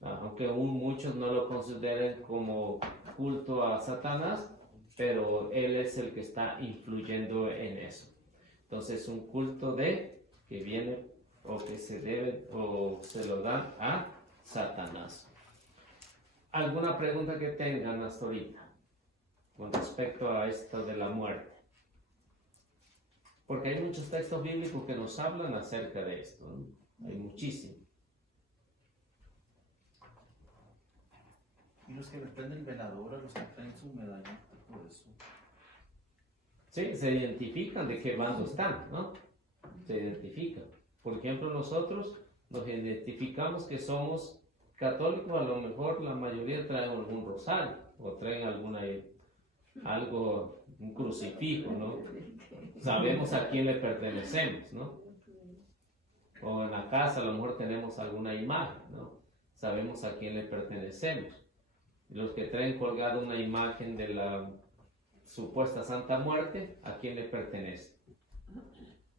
Aunque aún muchos no lo consideren como culto a Satanás, pero él es el que está influyendo en eso. Entonces, un culto que viene o que se debe o se lo dan a Satanás. ¿Alguna pregunta que tengan hasta ahorita con respecto a esto de la muerte? Porque hay muchos textos bíblicos que nos hablan acerca de esto, ¿no? Hay muchísimos. Y los que le prenden veladora, los que traen su medalla, por eso. Sí, se identifican de qué bando están, ¿no? Se identifican. Por ejemplo, nosotros nos identificamos que somos católicos, a lo mejor la mayoría traen algún rosario o traen un crucifijo, ¿no? Sabemos a quién le pertenecemos, ¿no? O en la casa a lo mejor tenemos alguna imagen, ¿no? Sabemos a quién le pertenecemos. Los que traen colgada una imagen de la supuesta Santa Muerte, ¿a quién le pertenece?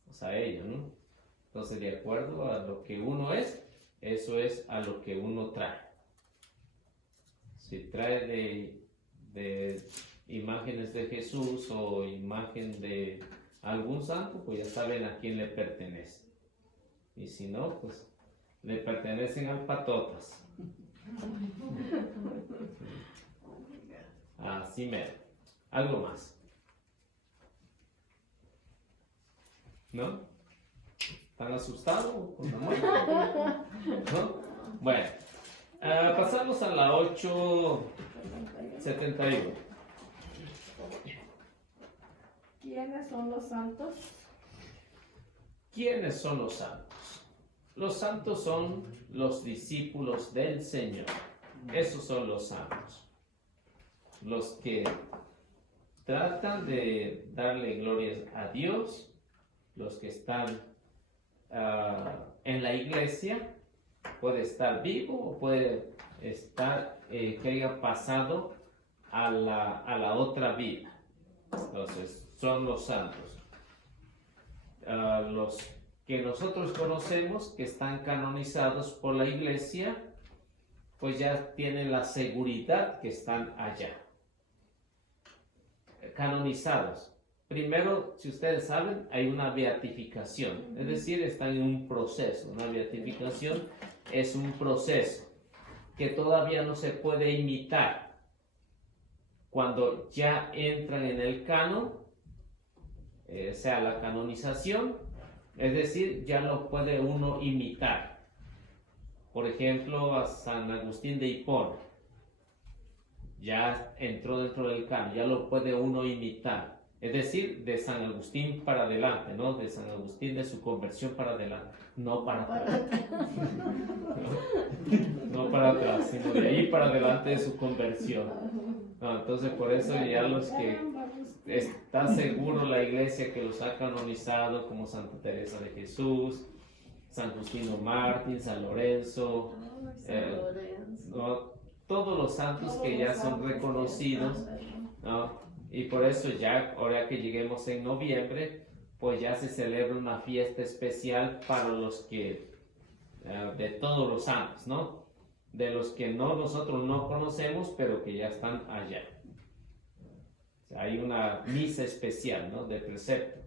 Pues a ella, ¿no? Entonces, de acuerdo a lo que uno es, eso es a lo que uno trae. Si trae de imágenes de Jesús o imagen de algún santo, pues ya saben a quién le pertenece. Y si no, pues le pertenecen al patotas. Así mero. ¿Algo más? ¿No? ¿Están asustados con la muerte? ¿No? Bueno, pasamos a la 871. ¿Quiénes son los santos? ¿Quiénes son los santos? Los santos son los discípulos del Señor. Esos son los santos. Los que tratan de darle gloria a Dios, los que están en la iglesia, puede estar vivo o puede estar que haya pasado a la otra vida. Entonces, son los santos. Los que nosotros conocemos, que están canonizados por la iglesia, pues ya tienen la seguridad que están allá. Canonizados. Primero, si ustedes saben, hay una beatificación, es decir, están en un proceso. Una beatificación es un proceso que todavía no se puede imitar. Cuando ya entran en el canon, sea la canonización, es decir, ya lo puede uno imitar. Por ejemplo, a San Agustín de Hipona, ya entró dentro del canon, ya lo puede uno imitar. Es decir, de San Agustín para adelante, ¿no? De San Agustín de su conversión para adelante, no para atrás. No para atrás, sino de ahí para adelante de su conversión. No, entonces por eso ya los que está seguro la iglesia que los ha canonizado, como Santa Teresa de Jesús, San Justino Mártir, San Lorenzo, ¿no? Todos los santos que ya son reconocidos, ¿no? Y por eso ya, ahora que lleguemos en noviembre, pues ya se celebra una fiesta especial para los que, de todos los santos, ¿no? De los que nosotros no conocemos, pero que ya están allá. Hay una misa especial, ¿no? De precepto.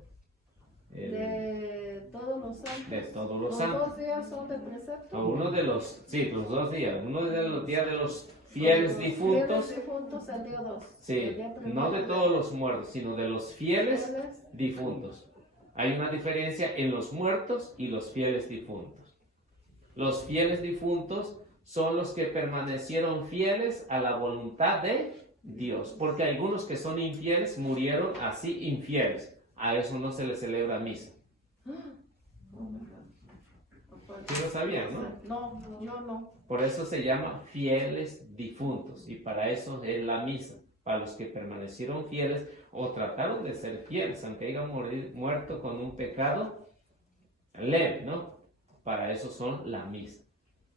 De todos los santos. De todos los Los santos. 2 días son de precepto. No, uno de los, sí, los 2 días. Uno de los días de los fieles difuntos. Fieles difuntos el día 2. Sí, no de todos los muertos, sino de los fieles difuntos. Hay una diferencia en los muertos y los fieles difuntos. Los fieles difuntos son los que permanecieron fieles a la voluntad de Dios, porque algunos que son infieles murieron así infieles. A eso no se les celebra misa. ¿Sí lo sabían, no? No, yo no. Por eso se llama fieles difuntos, y para eso es la misa, para los que permanecieron fieles o trataron de ser fieles, aunque hayan muerto con un pecado leve, ¿no? Para eso son la misa,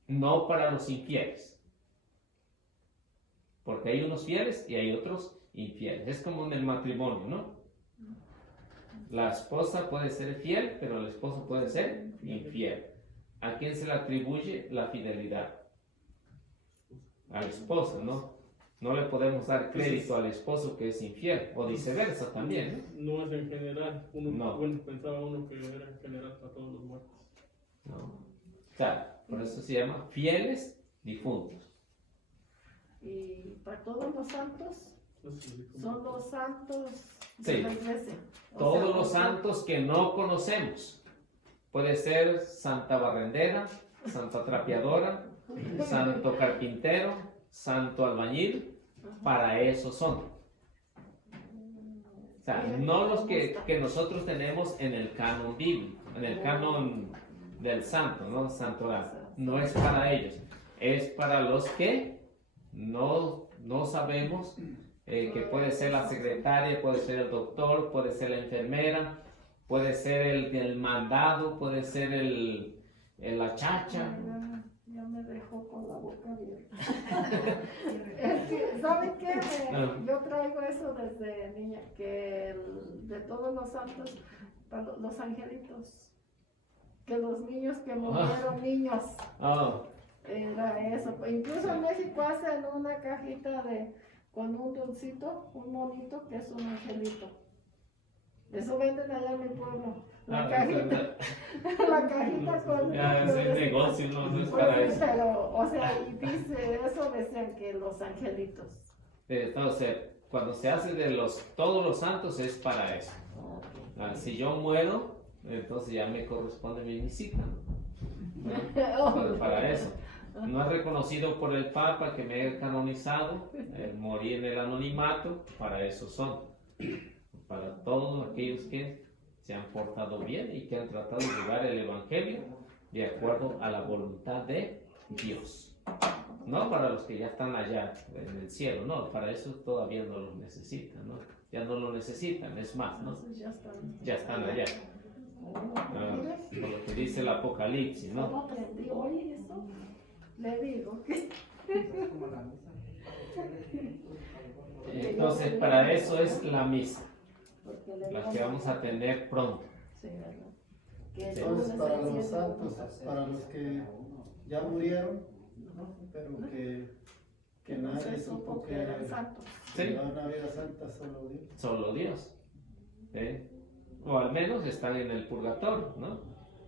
no para los infieles, porque hay unos fieles y hay otros infieles. Es como en el matrimonio, ¿no? La esposa puede ser fiel, pero el esposo puede ser infiel. ¿A quién se le atribuye la fidelidad? A la esposa, ¿no? No le podemos dar crédito al esposo que es infiel, o viceversa también, ¿no? No es en general. Uno, No. Bueno, pensaba uno que era en general para todos los muertos. No. O sea, por eso se llama fieles difuntos. Y para todos los santos, Entonces, son los santos Sí. de la iglesia. O Todos sea, los santos que no conocemos. Puede ser Santa Barrendera, Santa Trapeadora, Santo Carpintero, Santo Albañil. Para eso son. O sea, no los que nosotros tenemos en el canon bíblico, en el canon del santo, ¿no? Santoral. No es para ellos. Es para los que no sabemos, que puede ser la secretaria, puede ser el doctor, puede ser la enfermera, puede ser el mandado, puede ser la chacha. Ya me dejó con la boca abierta. Es que, ¿saben qué? Yo traigo eso desde niña, que de todos los santos, para los angelitos, que los niños que murieron niños, Oh, era eso. Incluso en México hacen una cajita con un dulcito, un monito que es un angelito. Eso venden allá en mi pueblo. La cajita. La cajita con. ya es un negocio, no es para Pues sí, eso. pero, o sea, y dice, eso decían que los angelitos. Entonces, cuando se hace de todos los santos es para eso. Si yo muero, entonces ya me corresponde mi visita, ¿no? Pues para eso. No es reconocido por el Papa que me haya canonizado, morí en el anonimato, para eso son. Para todos aquellos que se han portado bien y que han tratado de llevar el Evangelio de acuerdo a la voluntad de Dios. No para los que ya están allá en el cielo, no, para eso todavía no lo necesitan, ¿no? Ya no lo necesitan, es más, ¿no? Ya están allá. Por lo que dice el Apocalipsis, ¿no? ¿Cómo aprendí hoy eso? Le digo que. Entonces, para eso es la misa, la que vamos a tener pronto. Sí, ¿verdad? Que Entonces, para los santos, para los que ya murieron, pero que nadie supo que eran santos. Sí. era una vida santa, solo Dios. Solo Dios. O al menos están en el purgatorio, ¿no?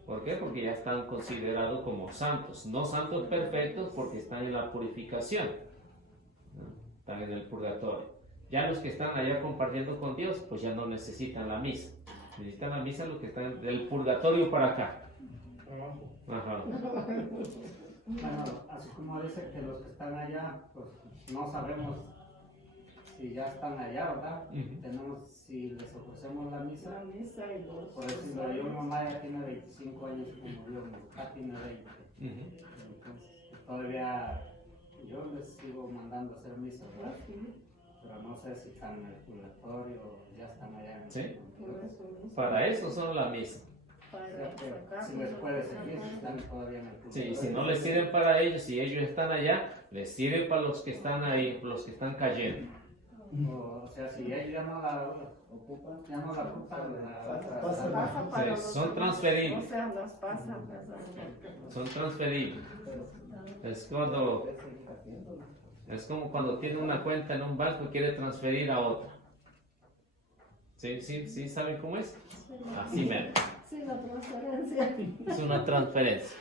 ¿Por qué? Porque ya están considerados como santos. No santos perfectos porque están en la purificación, ¿no? Están en el purgatorio. Ya los que están allá compartiendo con Dios, pues ya no necesitan la misa. Necesitan la misa los que están del purgatorio para acá. Ajá. Bueno, así como dice que los que están allá, pues no sabemos si ya están allá, ¿verdad? Tenemos, si les ofrecemos la misa, La misa y los. por decirlo, yo mi mamá ya tiene 25 años como yo, mi papá tiene 20. Entonces, todavía yo les sigo mandando a hacer misa, ¿verdad? Pero no sé si están en el purgatorio o ya están allá en el Sí. purgatorio. Para eso son la misa. Si les puede servir, si están todavía en el purgatorio. Sí, si no les sirven para ellos, si ellos están allá, les sirve para los que están ahí, los que están cayendo. O sea, si ellos ya no la ocupan, Pasa para los son transferibles. O sea, las pasan, ¿verdad? Son transferibles. Es como cuando tiene una cuenta en un banco y quiere transferir a otra. ¿Sí saben cómo es? Así menos. Sí, la transferencia. Es una transferencia.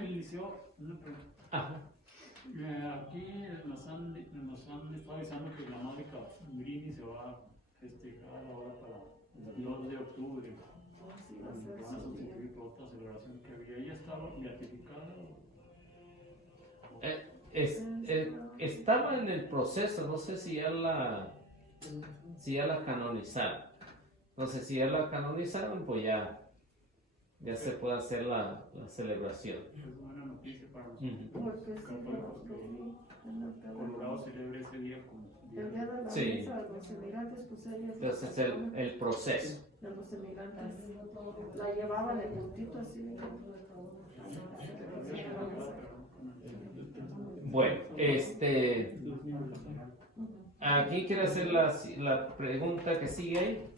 Eliseo, una pregunta. Ajá. Aquí nos han estado avisando que la Mónica Brini se va a festejar ahora para el 2 de octubre. Que van a sustituir por otra celebración que había. ¿Ella estaba beatificada? Estaba en el proceso, no sé si ya la canonizaron. Entonces, si ya la canonizaron, pues ya se puede hacer la celebración. Es buena noticia para los Porque sí, católicos que Colorado celebra ese día con el día de la Sí. misa de los emigrantes, pues ellos... Entonces, el proceso. De los emigrantes. La llevaban en puntito así. Bueno, aquí quiero hacer la pregunta que sigue ahí.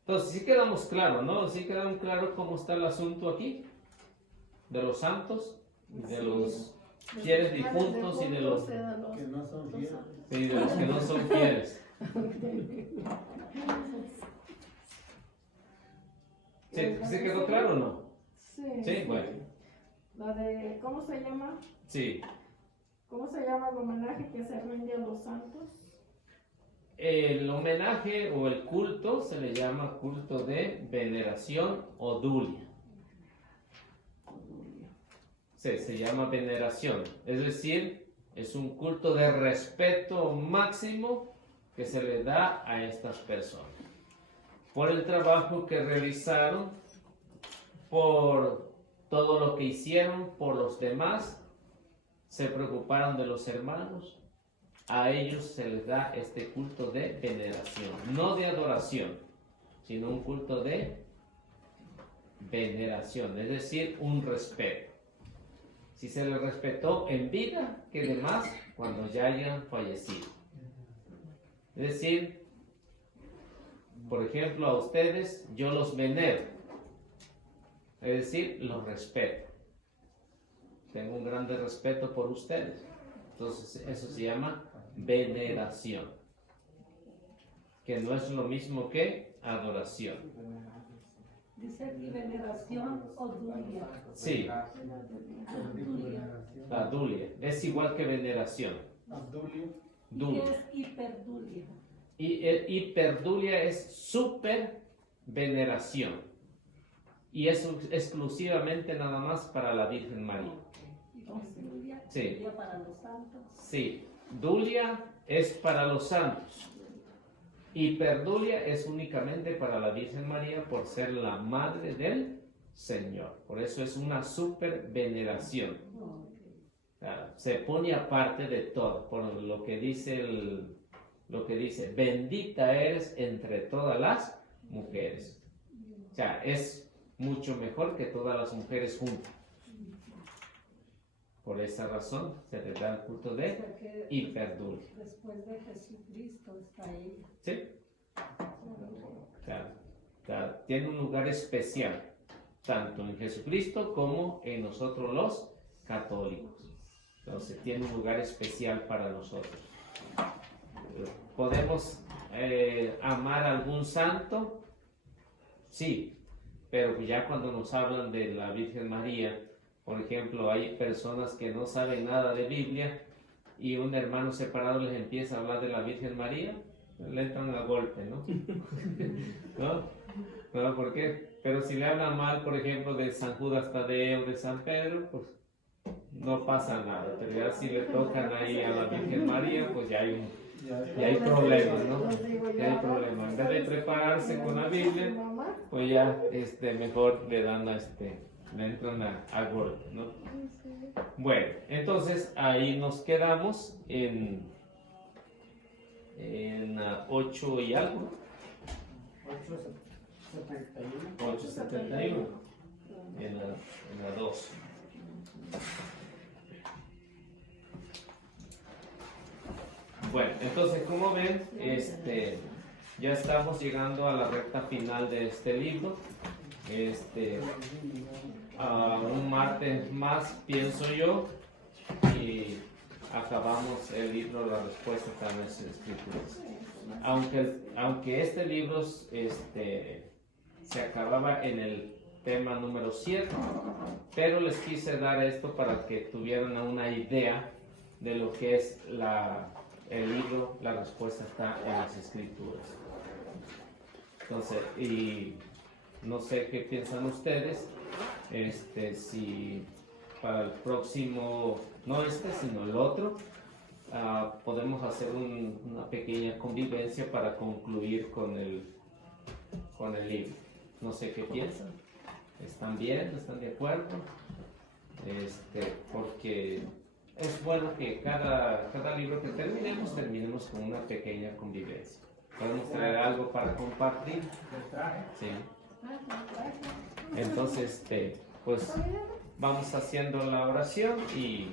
Entonces, sí quedamos claros, ¿no? Sí quedamos claros cómo está el asunto aquí, de los santos, de los fieles difuntos y de los que no son fieles. sí, de los que no son fieles. ¿Sí quedó claro o no? Sí. Sí, bueno. La de, ¿cómo se llama? Sí. ¿Cómo se llama el homenaje que se rinde a los santos? El homenaje o el culto se le llama culto de veneración o dulia. Sí, se llama veneración. Es decir, es un culto de respeto máximo que se le da a estas personas. Por el trabajo que realizaron, por todo lo que hicieron por los demás, se preocuparon de los hermanos. A ellos se les da este culto de veneración, no de adoración, sino un culto de veneración, es decir, un respeto. Si se les respetó en vida, que de más cuando ya hayan fallecido. Es decir, por ejemplo, a ustedes yo los venero, es decir, los respeto. Tengo un grande respeto por ustedes. Entonces, eso se llama veneración, que no es lo mismo que adoración. Dice aquí veneración o dulia. Sí, la dulia es igual que veneración. ¿Qué Dulia. es hiperdulia? Y hiperdulia es super veneración. Y es exclusivamente nada más para la Virgen María. Dulia Sí. sería para los santos. Sí, dulia es para los santos. Hiperdulia es únicamente para la Virgen María por ser la madre del Señor. Por eso es una super veneración. Se pone aparte de todo, por lo que dice bendita eres entre todas las mujeres. O sea, es mucho mejor que todas las mujeres juntas. Por esa razón se le da el culto de hiperdulia. Después de Jesucristo está ella. ¿Sí? Tiene un lugar especial, tanto en Jesucristo como en nosotros los católicos. Entonces tiene un lugar especial para nosotros. ¿Podemos amar a algún santo? Sí, pero ya cuando nos hablan de la Virgen María, por ejemplo, hay personas que no saben nada de Biblia y un hermano separado les empieza a hablar de la Virgen María, le entran a golpe, ¿no? ¿No? ¿Por qué? Pero si le hablan mal, por ejemplo, de San Judas Tadeo, de San Pedro, pues no pasa nada. Pero ya si le tocan ahí a la Virgen María, pues ya hay problemas, ¿no? Ya hay problemas. En vez de prepararse con la Biblia, pues ya mejor le dan le entran a golpe, ¿no? Bueno, entonces ahí nos quedamos en 8 y algo. 8:71 en la 2. Bueno, entonces como ven, ya estamos llegando a la recta final de este libro. A un martes más, pienso yo, y acabamos el libro La respuesta a las escrituras. Aunque este libro se acababa en el tema número 7, pero les quise dar esto para que tuvieran una idea de lo que es el libro La respuesta está en las escrituras. Entonces, y no sé qué piensan ustedes, si para el próximo, no sino el otro, podemos hacer una pequeña convivencia para concluir con el libro. No sé qué piensan. ¿Están bien? ¿Están de acuerdo? Porque es bueno que cada libro que terminemos con una pequeña convivencia. ¿Podemos traer algo para compartir? Sí. Entonces, pues vamos haciendo la oración y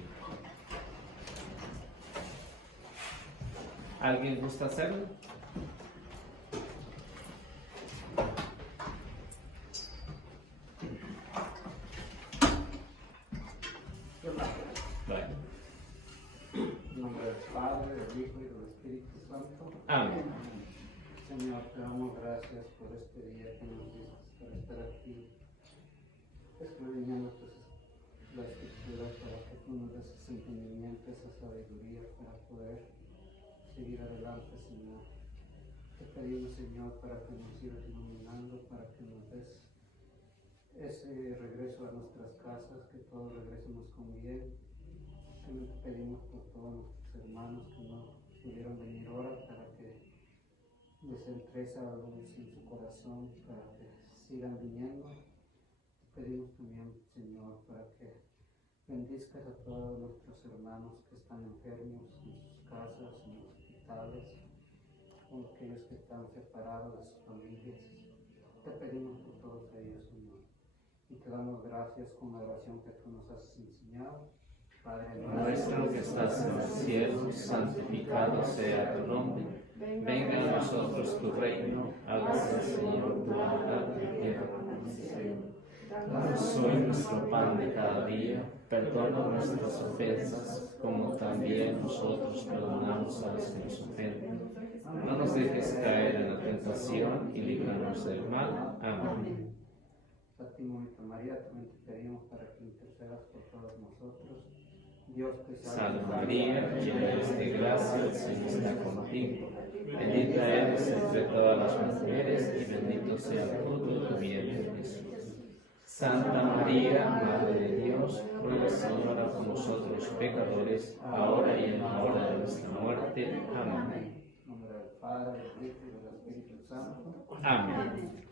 ¿alguien gusta hacerlo? Bueno. En nombre del Padre, del Hijo y del Espíritu Santo. Amén. Señor, te damos gracias por este día que nos diste para estar aquí escudriñando la Escritura para que tú nos des ese entendimiento, esa sabiduría para poder seguir adelante, Señor. Te pedimos, Señor, para que nos sigas iluminando, para que nos des ese regreso a nuestras casas, que todos regresemos con bien. Señor, te pedimos por todos nuestros hermanos que no pudieron venir ahora, para que les entres a luz en su corazón, para que sigan viniendo. Te pedimos también, Señor, para que bendizcas a todos nuestros hermanos que están enfermos en sus casas, en los hospitales, o aquellos que están separados de sus familias. Te pedimos por todos ellos, Señor. Y te damos gracias con la oración que tú nos has enseñado. Padre nuestro que estás en el cielo, santificado sea tu nombre. Venga a nosotros tu reino, hágase, Señor, tu voluntad en la tierra como en el cielo. Danos hoy nuestro pan de cada día, perdona nuestras ofensas, como también nosotros perdonamos a los que nos ofenden. No nos dejes caer en la tentación y líbranos del mal. Amén. Fátima María, también te pedimos para que intercedas por todos nosotros. Dios te salve María, llena eres de gracia, el Señor está contigo. Bendita eres entre todas las mujeres y bendito sea el fruto de tu vientre, Jesús. Santa María, Madre de Dios, ruega, Señora, por nosotros pecadores, ahora y en la hora de nuestra muerte. Amén. En nombre del Padre, del Hijo y del Espíritu Santo. Amén.